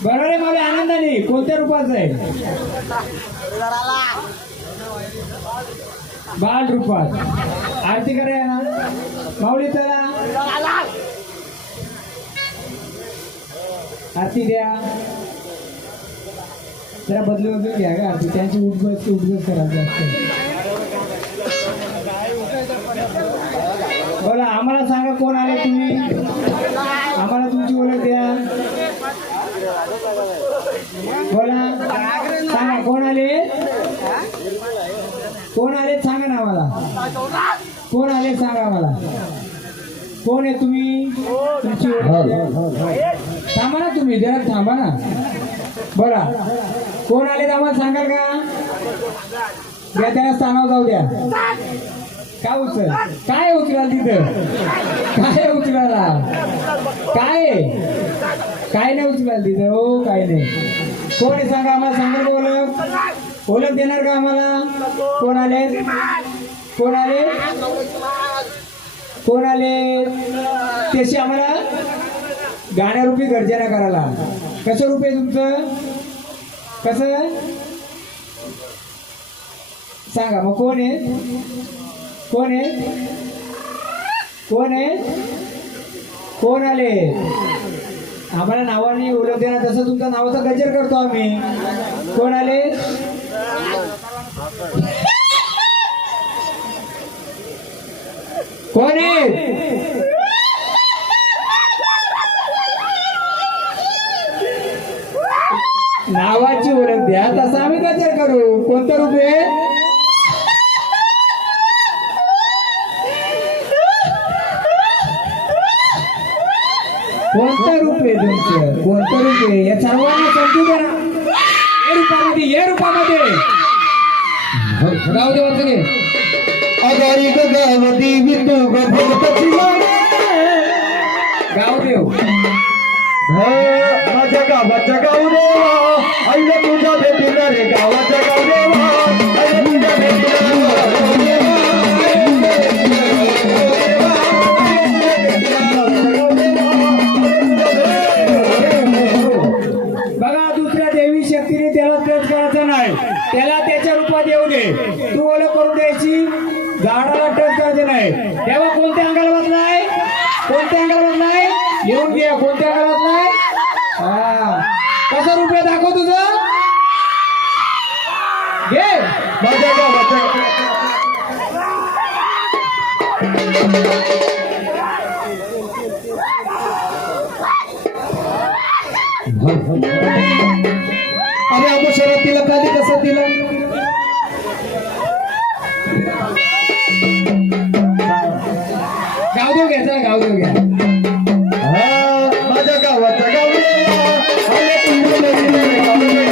बरोबर आहे. मला आनंदाने कोणत्या रूपाचं आहे बाल रूपात आरती कराय ना माऊली चला आरती द्या जरा बदलून घ्या का आरती त्यांची उठबस करायची असते. बोला आम्हाला सांगा कोण आले तुम्ही आम्हाला तुमची ओळख द्या. बोला सांगा कोण आले सांगा ना आम्हाला कोण आले सांगा आम्हाला कोण आहे तुम्ही तुमची थांबा ना तुम्ही जरा थांबा ना. बोला कोण आले आम्हाला सांगाल का द्या त्याला स्थानावर जाऊ द्या. काय उचल काय उचलाल तिथं काय उचलाला काय नाही उचलाल तिथं हो काय नाही. कोण आहे सांगा आम्हाला सांगा ओळख देणार का आम्हाला कोण आले त्याशी आम्हाला गाण्यारूपी गर्जना करायला. कसं रूप आहे तुमचं कसं सांगा मग कोण आले आम्हाला नावाने ओळख देणार तसं तुमच्या नावाचा गजर करतो आम्ही. कोण आले कोण आहे नावाची ओळख द्या तसं आम्ही गजर करू. कोणतं रूप आहे कोणतं रूप आहे तुमचं कोणतं रूप आहे या सर्वांना समजू द्या ये रूपामध्ये गाव देवाचं घे अगाई गावती विंदू गावदेव माझ्या गावाच्या गावदेवा आईला तुझ्या भेटीला रे गावाच्या गावदेवा आईला तुझ्या भेटीला बघा दुसऱ्या देवी शक्तीने त्याला तेच करायचं नाही. त्याला त्याच्या रूपात येऊ दे तू ओळख करून द्यायची झाडाला टच करायचं नाही. तेव्हा कोणत्या अंगाला बसलाय लिहून घ्या कोणत्या अंगाला बसलाय. हा कसं रूप आहे दाखव तुझं घे माझ्या गावाच्या अरे अगोदर तिला खाली कसं दिलं गाव देऊ घ्या चला, गाव देऊ घ्या. माझ्या गावाचा गावडे आले तुमच्या नदीने गावाच्या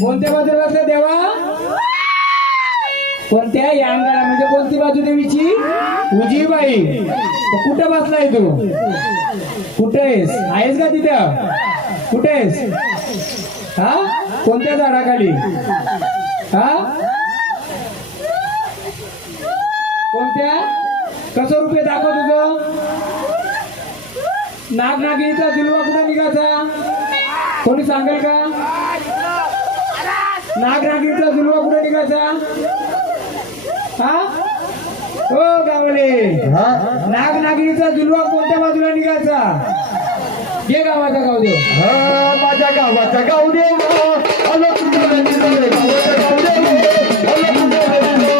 कोणत्या बाजूला बसला देवा? कोणत्या या अंगाला म्हणजे कोणती बाजू देवीची? उजवी बाई. कुठे बसलाय तू? कुठे आहेस का तिथं? कुठे आहेस? हा कोणत्या झाडाखाली? हा कोणत्या? कसं रुपये दाखव तुझं? नागनागिनीचा दुलवा कुठं निघायचा? कोणी सांगेल का? नागनागिनीचा दुलवा कुठे निघायचा? हा हो गावले, नागनागिनीचा दुलवा कोणत्या बाजूला निघायचा? हे गावाचा गाव देव. माझ्या गावाचा गावदेव आलो तुमच्या नदीने गावाचा गावदेव आलो तुमच्या नदीने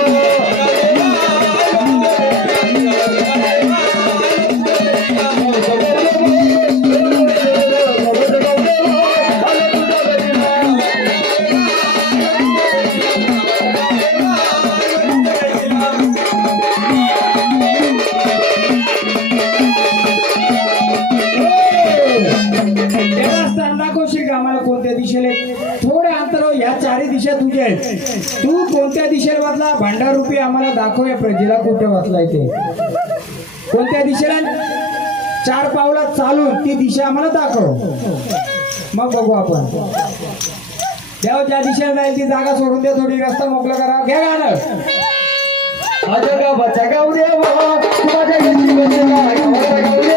आम्हाला कोणत्या दिशेला? थोड्या अंतरावर या चारही दिशा तुझ्या आहेत. तू कोणत्या दिशेला बसला? भांडार रूपी आम्हाला दाखव या प्रजेला कुठे बसलाय ते. कोणत्या दिशेला? 4 पावला चालून ती दिशा आम्हाला दाखव, मग बघू आपण. देव ज्या दिशेला जाईल ती जागा सोडून दे, थोडी रस्ता मोकळा करा. घ्या गाणं. माझ्या गावाचा गावदेव माझ्या घरची बसला गावाचा गावदेव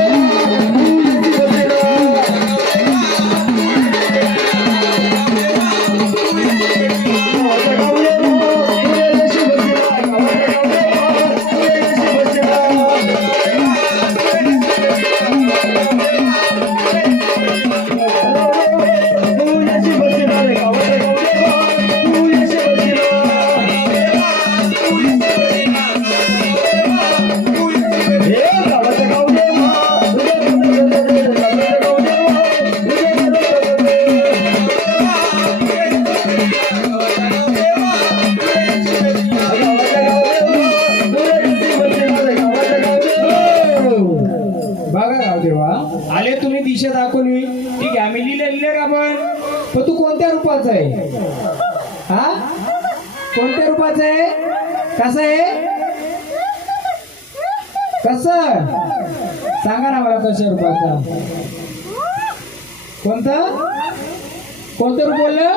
आले तुम्ही दिशा दाखवली, ठीक आहे, आम्ही लिहिले का पण तू कोणत्या रूपाचा आहे? हा कोणत्या रूपाचा आहे? कसं आहे? कसं सांगा ना मला, कशा रूपाचा? कोणतं कोणतं रूप बोललं?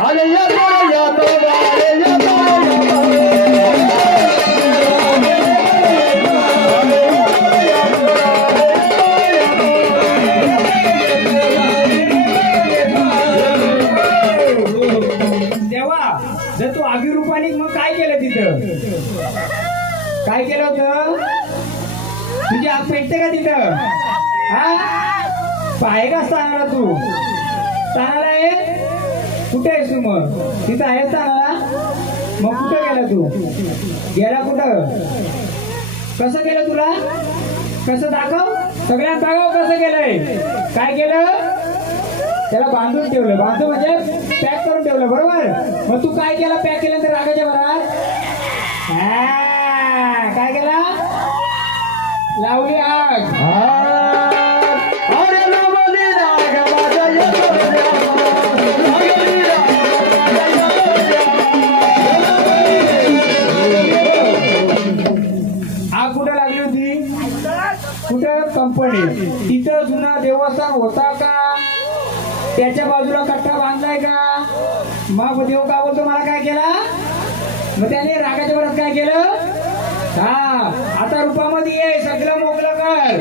अरे जर तू आगी रूपाने मग काय केलं तिथं? काय केलं होतं? तुझी आग पेटते का तिथं? हा आहे का स्थानाला? तू स्थानाला आहे? कुठे आहेस तू? मग तिथं आहे स्थानाला? मग कुठं गेला तू? गेला कुठं? कसं केलं तुला? कसं दाखव, सगळ्यांना दाखव कसं केलंय. काय केलं? त्याला बांधून ठेवलं. बांधून म्हणजे पॅक करून ठेवलं, बरोबर? मग तू काय केलं? पॅक केल्यानंतर रागाच्या भरात काय केला? लावली आग. आग कुठं लागली होती? कुठं? कंपनी. तिथं जुना देवस्थान होता का? त्याच्या बाजूला कट्टा बांधलाय का? मग देव का बोलतो मला काय केला? मग त्याने रागाच्या भरात काय केलं? हा आता रूपामध्ये ये, सगळं मोकळं कर.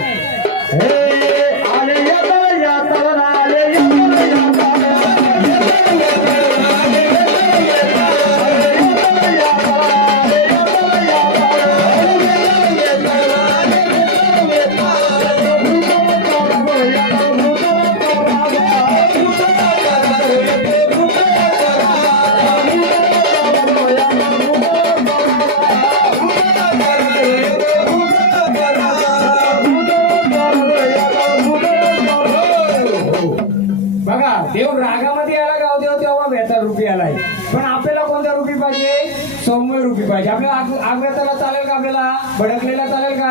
पाहिजे, सौम्य रूपी पाहिजे. आपल्याला आग्रताला चालेल का, आपल्याला भडकलेला चालेल का?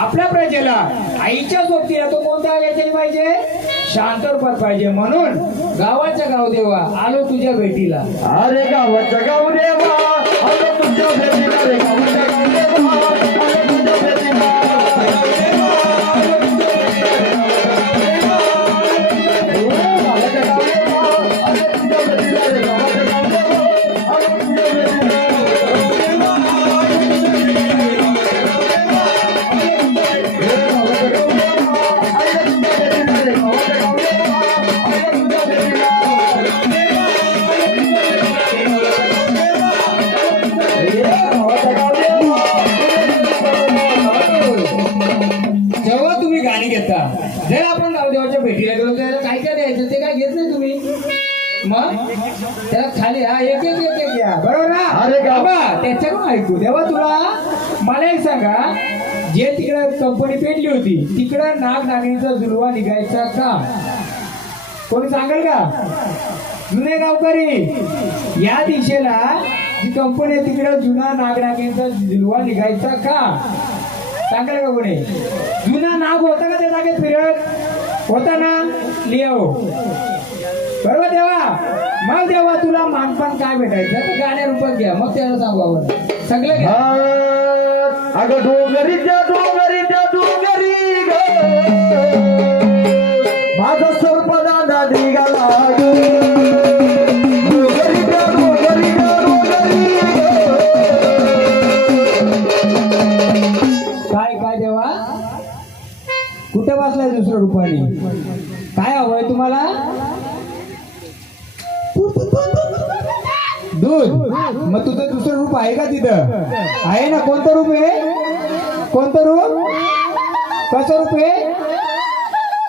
आपल्या प्रजेला आईच्या सोबतीला तो कोणत्या याच्याने पाहिजे, शांत रूपात पाहिजे. म्हणून गावाच्या गाव देवा आलो तुझ्या भेटीला. अरे गावाच्या गाव देवा आलो तुझ्या भेटीला रे, गावाच्या गाव देवा आलो तुझ्या भेटीला. जेव्हा तुम्ही गाणी घेता, जर आपण गावदेवाच्या भेटीला गेलो त्याला काय काय द्यायचं ते काय घेत नाही तुम्ही, मग त्याला खाली हा एक एक एक एक घ्या, बरोबर ना? अरे बाबा त्याच्याकडून ऐकू देवा. तुला मला एक सांगा, जे तिकडे कंपनी पेटली होती तिकडं नाग नागिणीचा जुलवा निघायचा का? कोणी सांगेल का? जुने गावकरी, या दिशेला जी कंपनी आहे तिकडे जुना नाग नागिणीचा जुलवा निघायचा का? सांगेल का कोणी? जुना नाग होता का त्या जागेत फिरत होता ना, लिओ, बरोबर देवा? मग देवा तुला मानपान काय भेटायचं तर गाण्या रूपात घ्या, मग त्याला सांगू आपण सगळं घ्या. अगं डोंगरी त्या डोंगरी त्या डोंगरी ग, माझा सर्पदाना निघाला ग. डोंगरी त्या डोंगरी त्या डोंगरी काय काय देवा कुठे बसलाय दुसऱ्या रूपाने? काय हवंय तुम्हाला? दूध. मग तुझं दुसरं रूप आहे का तिथं? आहे ना. कोणतं रूप आहे? कोणतं रूप? कसं रूप आहे?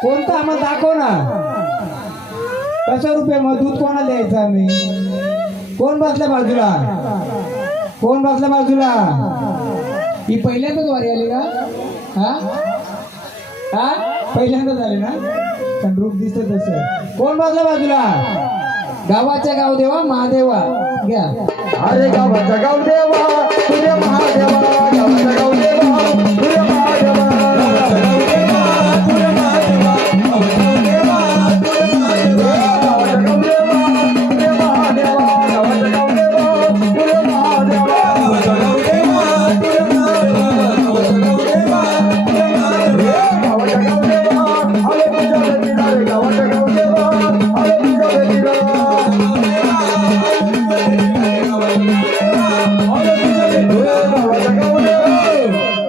कोणतं आम्हाला दाखव ना. कसं रूप आहे? मग दूध कोणाला द्यायचं आम्ही? कोण बसल्या बाजूला? कोण बसल्या बाजूला? ही पहिल्यांदाच वारी आली का? हा हा पहिल्यांदाच आली ना? पण रूप दिसत तसं. कोण बसल्या बाजूला? गावाच्या गाव देवा महादेवा घ्या. अरे गावाचा गाव देवा तुझ्या महादेवा, गावाचा गाव देवा तुझ्या महादेवा, गावाचा गाव देवा तुझ्या महादेवा, गावाचा गाव देवा तुझ्या महादेवा, गावाचा गाव देवा तुझ्या महादेवा, गावाचा गाव देवा तुझ्या महादेवा, गावाचा गाव देवा तुझ्या महादेवा, गावाचा गाव देवा तुझ्या महादेवा, गावाचा गाव देवा आलो तुझ्या भेटीला रे, गावाचा गाव देवा आलो तुझ्या भेटीला.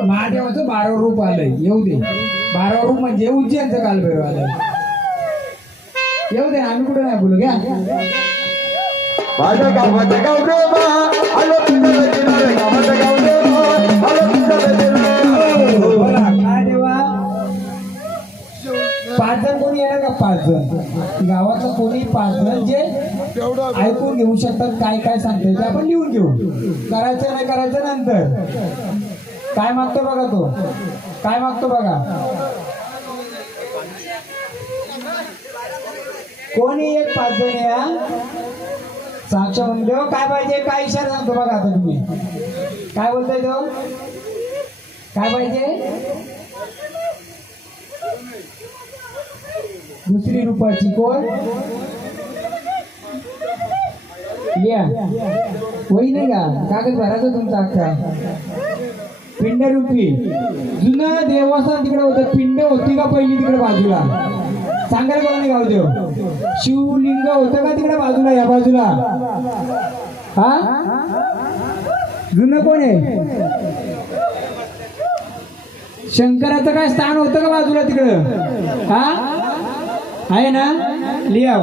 महादेवाचं 12 रूप आलंय. येऊ दे. 12 रूप म्हणजे उज्जैनचं कालभैरव आलंय. येऊ दे, आम्ही कुठे नाही बोलू. घ्या. माझ्या गावाचा गाव देवा आलो तुझ्या भेटीला रे, गावाचा गाव देवा आलो तुझ्या भेटीला. बोला काय देवा? 5 जण कोणी येणार का? 5 जण गावातलं कोणी 5 जण जे ऐकून घेऊ शकतात काय काय सांगते ते आपण लिहून घेऊ. करायचं नाही करायचं नंतर. काय मागतो बघा तो, काय मागतो बघा. कोणी एक 5 जण या साक्ष म्हणले काय पाहिजे, काय इशारा सांगतो बघा. आता तुम्ही काय बोलताय तो? काय पाहिजे? दुसरी रूपाची. कोण? लिया. वही नाही का? कागद भरायचं तुमचा अख्खा. पिंडरूपी जुनं देवस्थान तिकडे होतं. पिंड होती का पहिली तिकडे बाजूला? सांगायला कोण नाही गावदेव? शिवलिंग होतं का तिकडे बाजूला, या बाजूला? हा जुनं कोण आहे? शंकराचं काय स्थान होतं का बाजूला तिकडं? हा आहे ना? लिहा.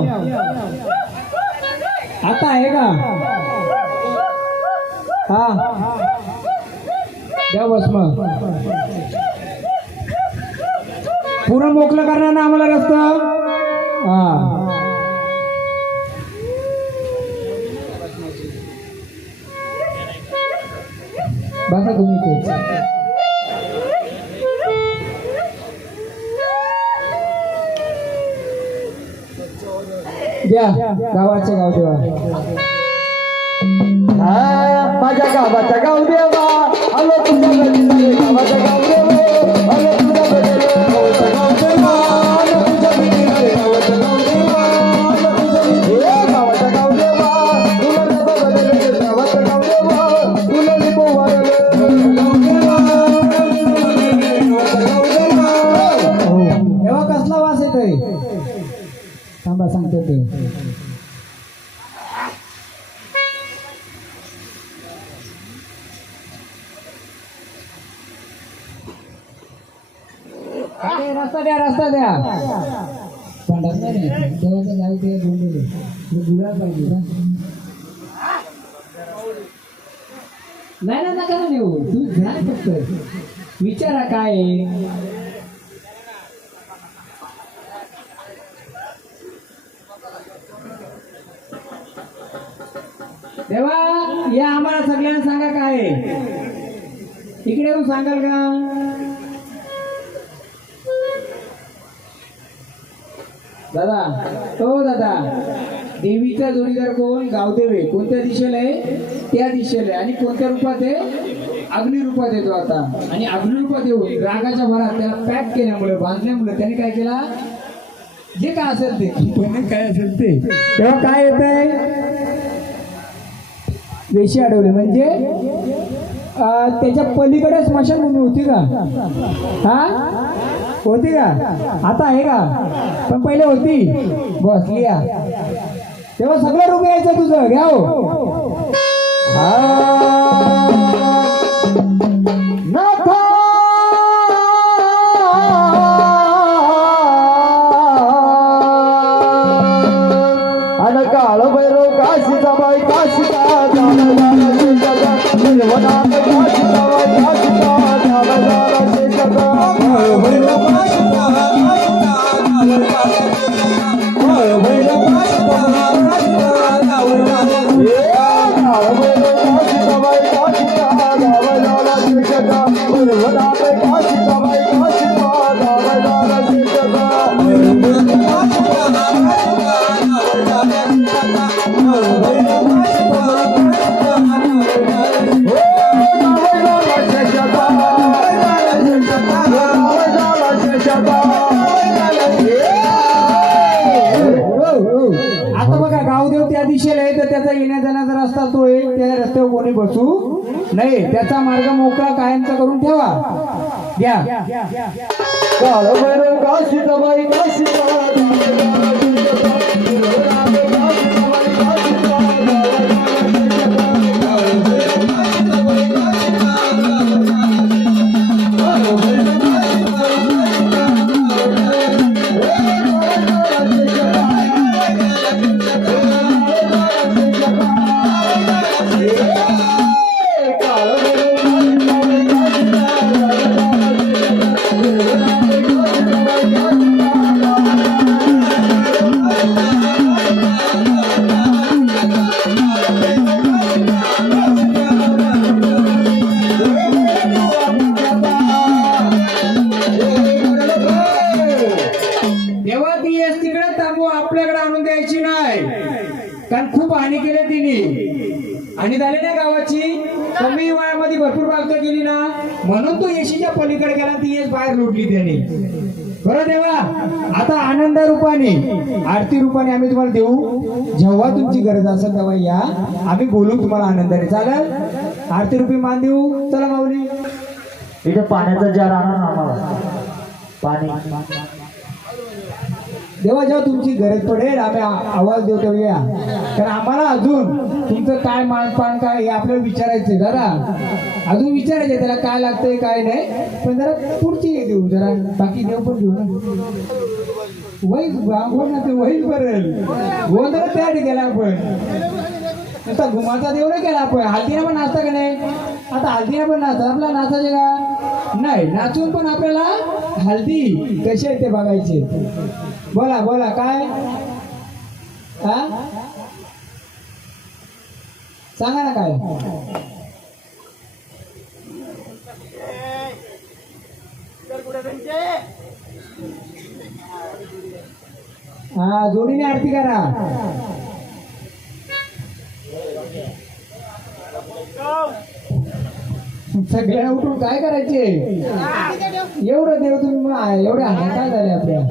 आता आहे का? हा द्या बस. मग पुरं मोकळं करणार ना आम्हाला रस्ता. हा बघा तुम्ही तेच. द्या गावाचे गाव देवा. माझ्या गावाचा गावदेवा आलो तुझ्या घरी रे गावाचा गावदेवा आलो तुझ्या घरी रे गावाचा गावदेवा आलो तुझ्या घरी रे गावाचा गावदेवा आलो तुझ्या घरी रे गावाचा गावदेवा तुला नभा बदले गावाचा गावदेवा तुला लिंबू वाढले गावदेवा तेव्हा कसला वास येतोय थांबा सांगतो ते रस्ता द्या पंढर नाही देवाचं जाऊ ते बोललेले गुळा पाहिजे ना नाही ना नका ना नेऊ तू घ्या फक्त विचारा काय आहे. देवा या आम्हाला सगळ्यांना सांगा काय आहे. इकडे येऊन सांगाल का दादा हो दादा देवीचा जोडीदार कोण गावदेवे कोणत्या दिशेला आहे त्या दिशेला आहे आणि कोणत्या रूपात आहे अग्नी रूपात येतो आता आणि अग्नी रूपात येऊन रागाच्या भरात त्याला पॅक केल्यामुळे बांधल्यामुळे त्याने काय केला जे काय असेल ते पण काय असेल ते तेव्हा काय येत आहे वेशी अडवले म्हणजे त्याच्या पलीकडे स्मशानभूमी होती का हा होती का आता आहे का पण पहिले होती बस लिया तेव्हा सगळं रूप यायचं तुझं घ्या हो आणि काळ भैरव काशीचा बाई काशीचा आता बघा गावदेव त्या दिशेला आहे तर त्याचा येण्या जाण्याचा रस्ता तो आहे त्या रस्त्यावर कोणी बसू नाही त्याचा मार्ग मोकळा कायमचा करून ठेवा द्या काळ भैरव काशीचा बाई आपल्याकडे आणून द्यायची नाही कारण खूप हानी केली तिने आणि झाली ना गावाची कमी वयामध्ये भरपूर प्राप्त केली ना म्हणून तो येशीच्या पलीकडे गेला ती येस बाहेर लुटली त्याने बरं देवा आता आनंद रूपाने आरती रूपाने आम्ही तुम्हाला देऊ जेव्हा तुमची गरज असेल तेव्हा या आम्ही बोलू तुम्हाला आनंदाने चालेल आरती रूपी मान देऊ चला माऊली इथे पाण्याचा जार आणा आम्हाला पाणी देवा जेव्हा तुमची गरज पडेल आम्ही आवाज देऊ तेव्हा कारण आम्हाला अजून तुमचं काय मानपान काय हे आपल्याला विचारायचंय दादा अजून विचारायचंय त्याला काय लागतंय काय नाही पण जरा पुढची हे देऊ जरा बाकी देव पण घेऊ ना वही बोल ना ते वहीच बरेल बोल जरा त्या गेला आपण नुसता घुमाचा देव नाही केला आपण हल्दीने पण नाचता का नाही आता हल्दीने पण नाचतात आपला नाचायचे का नाही नाचून पण आपल्याला हल्दी कशी आहे ते बघायचे बोला बोला काय हा सांगा ना काय हा जोडीने आरती करा सगळ्या उठून काय करायचे? एवढं देव तुम्ही एवढ्या हाता झाले आपल्या.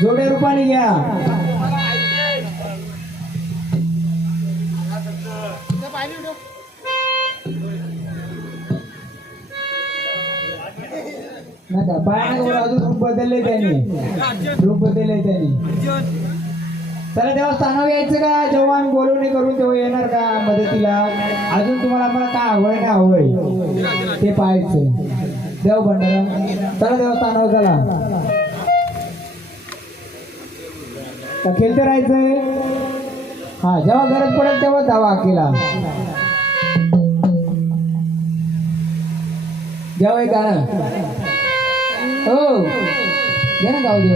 जोड्या रूपाने घ्या. नका पायावर अजून रूप बदलले त्यांनी. रूप बदलले त्यांनी. चला देवस्थानावर यायचं का? जेव्हा आम्ही बोलवणी करून तेव्हा येणार का मदतीला? अजून तुम्हाला आम्हाला काय हवंय ना हवंय ते पाहायचं. देव भंडारा. चला देवस्थानावर चला. का खेळते राहायचंय? हा, जेव्हा गरज पडेल तेव्हा जावा अकेला. जेव्हा एक गाणं हो घे ना गाव देव.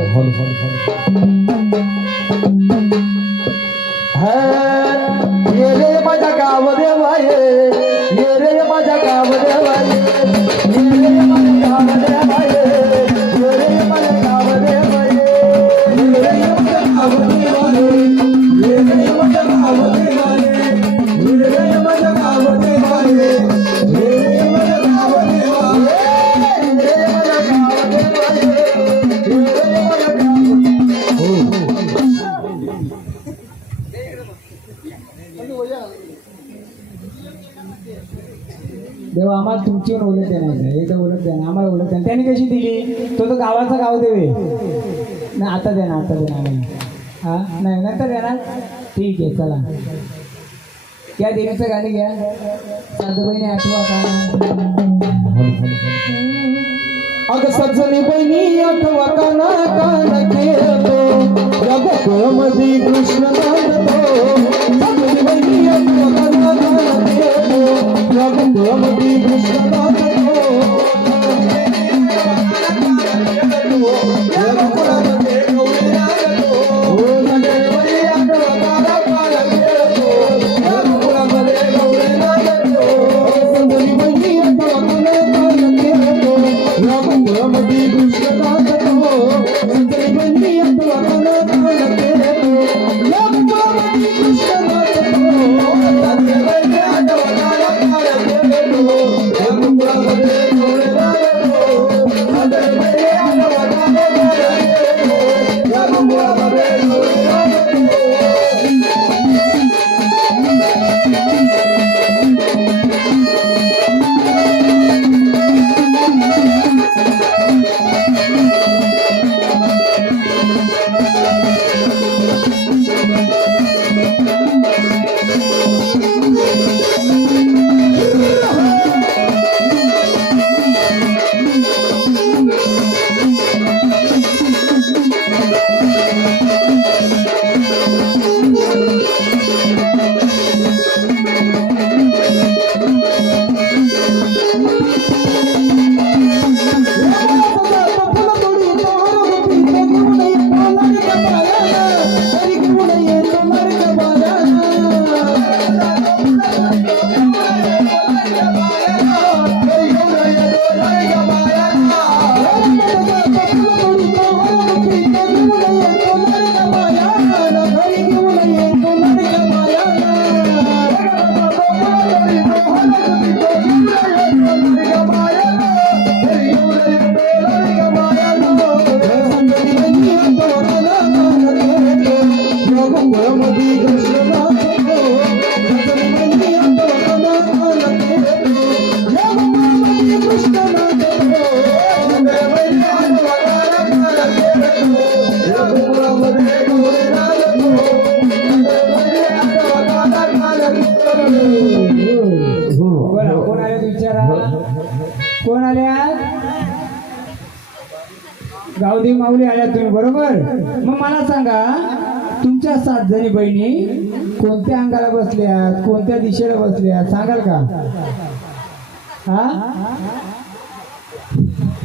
ये रे माझ्या गाव देवाये, ये रे माझ्या गाव देवाये, ये रे माझ्या गाव देवाये, ये रे माझ्या गाव देवाये, ये रे माझ्या गाव देवाये, ये रे माझ्या गाव देवाये, ये रे माझ्या गाव देवाये, ये रे माझ्या गाव देवाये, ये रे माझ्या गाव देवाये, ये रे माझ्या गाव. हो देवा आम्हाला तुमची ओळख देणार. एकदा ओळख द्या ना आम्हाला. ओळख द्या. त्यांनी कशी दिली? तो गावाचा गाव देवे ना. आता द्या ना. आता द्या आम्हाला. हा नाही नंतर देणार. ठीक आहे चला. या देवीचं गाणी घ्या. साधूबाईने आठवा का? अग सजनी बहिणी आठवा काना कान खेळतो, रघुकुळमधी कृष्ण नांदतो. सजनी बहिणी आठवा काना कान खेळतो, रघुकुळमधी कृष्ण नांदतो. रघुकुळमध्ये गौरी नांदतो. हो नगरमध्ये आठवा काना कान खेळतो, रघुकुळमध्ये गौरी नांदतो. सजनी बहिणी आठवा काना कान खेळतो, रघुकुळमधी कृष्ण नांदतो. सजनी बहिणी आठवा काना कान खेळतो, रघुकुळमधी कृष्ण नांदतो. सजनी बहिणी आठवा काना कान खेळतो, रघुकुळमध्ये गौरी नांदतो. सजनी बहिणी आठवा काना कान खेळतो, रघुकुळमध्ये गौरी नांदतो. कोण आल्या? गावदेवी माऊली आल्या तुम्ही बरोबर. मग मला सांगा तुमच्या 7 जणी बहिणी कोणत्या अंगाला बसल्यात, कोणत्या दिशेला बसल्यात सांगाल का? हा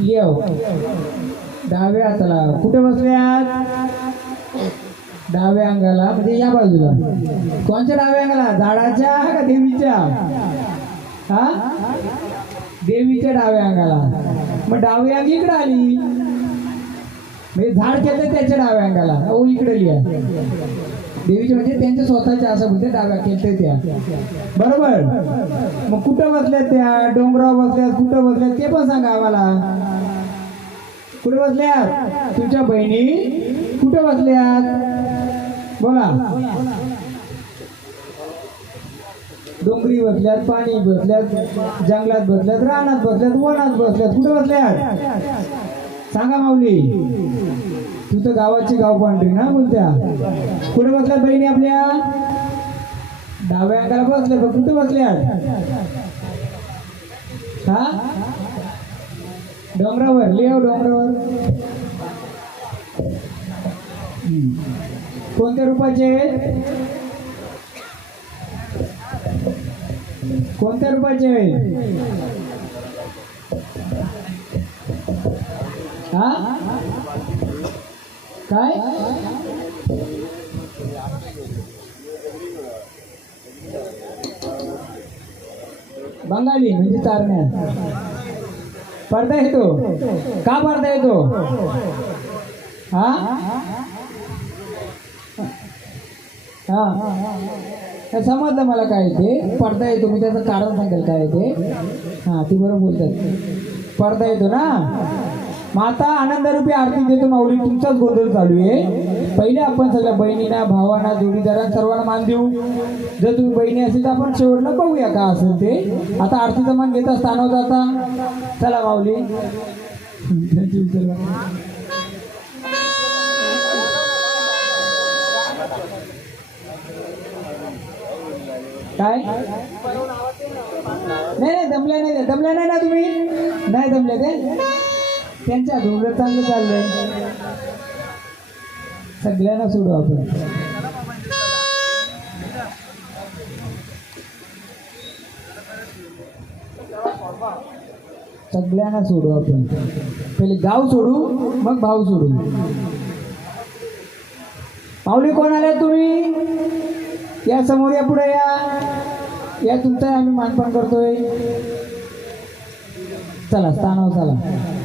येऊ डाव्या हाताला कुठे बसल्यात? डाव्या अंगाला म्हणजे या बाजूला. कोणत्या डाव्या अंगाला? झाडाच्या का देवीच्या? हा देवीच्या डाव्या अंगाला. मग डावी अंग इकडे आली म्हणजे झाड केलं त्याच्या डाव्या अंगाला. ओ इकडे लिहा. देवीचे म्हणजे त्यांच्या स्वतःच्या असं बोलते डाव्या केलते त्या बरोबर. मग कुठं बसल्यात त्या? डोंगरावर बसल्यात, कुठं बसल्यात ते पण सांगा आम्हाला. कुठे बसल्यात तुमच्या बहिणी? कुठे बसल्यात बोला. डोंगरी बसल्यात, पाणी बसल्यात, जंगलात बसल्यात, रानात बसल्यात, वनात बसल्यात, कुठे बसल्यात सांगा माऊली. तू तर गावाची गाव पांढरी ना बोलत्या. कुठे बसल्यात बहिणी आपल्या? डाव्या अंगाला बसल्या, पण कुठे बसल्यात? हा डोंगरावर. लिहा डोंगरावर. कोणत्या रूपाचे? कोणत्या रूपाचे? हा काय? बंगाली म्हणजे चारण्यात पडदा येतो का? पडदा येतो हा हा समजलं मला काय ते पडदा येतो. मी त्याचं कारण सांगेल काय ते. हा ती बरोबर बोलतात. पडदा येतो ना. मग आता आनंदरूपी आरती देतो माऊली. तुमचाच गोंधळ चालू आहे. पहिले आपण सगळ्या बहिणींना, भावांना, जोडीदारांना सर्वांना मान देऊ. जर तुम्ही बहिणी असेल तर आपण शेवटला बघूया का असेल ते. आता आरतीचा मान घेता स्थानावर जाता. चला माऊली. काय नाही दमल्या नाही, दमल्या नाही ना तुम्ही? नाही दमले ते. त्यांच्या धुंगत चांगलं चाललंय. सगळ्यांना सोडू आपण. सगळ्यांना सोडू आपण. पहिले गाव सोडू, मग भाव सोडू. माऊली कोण आले तुम्ही? या समोर या, पुढे या. तुमचं आम्ही मानपान करतोय. चला स्थानावर चला.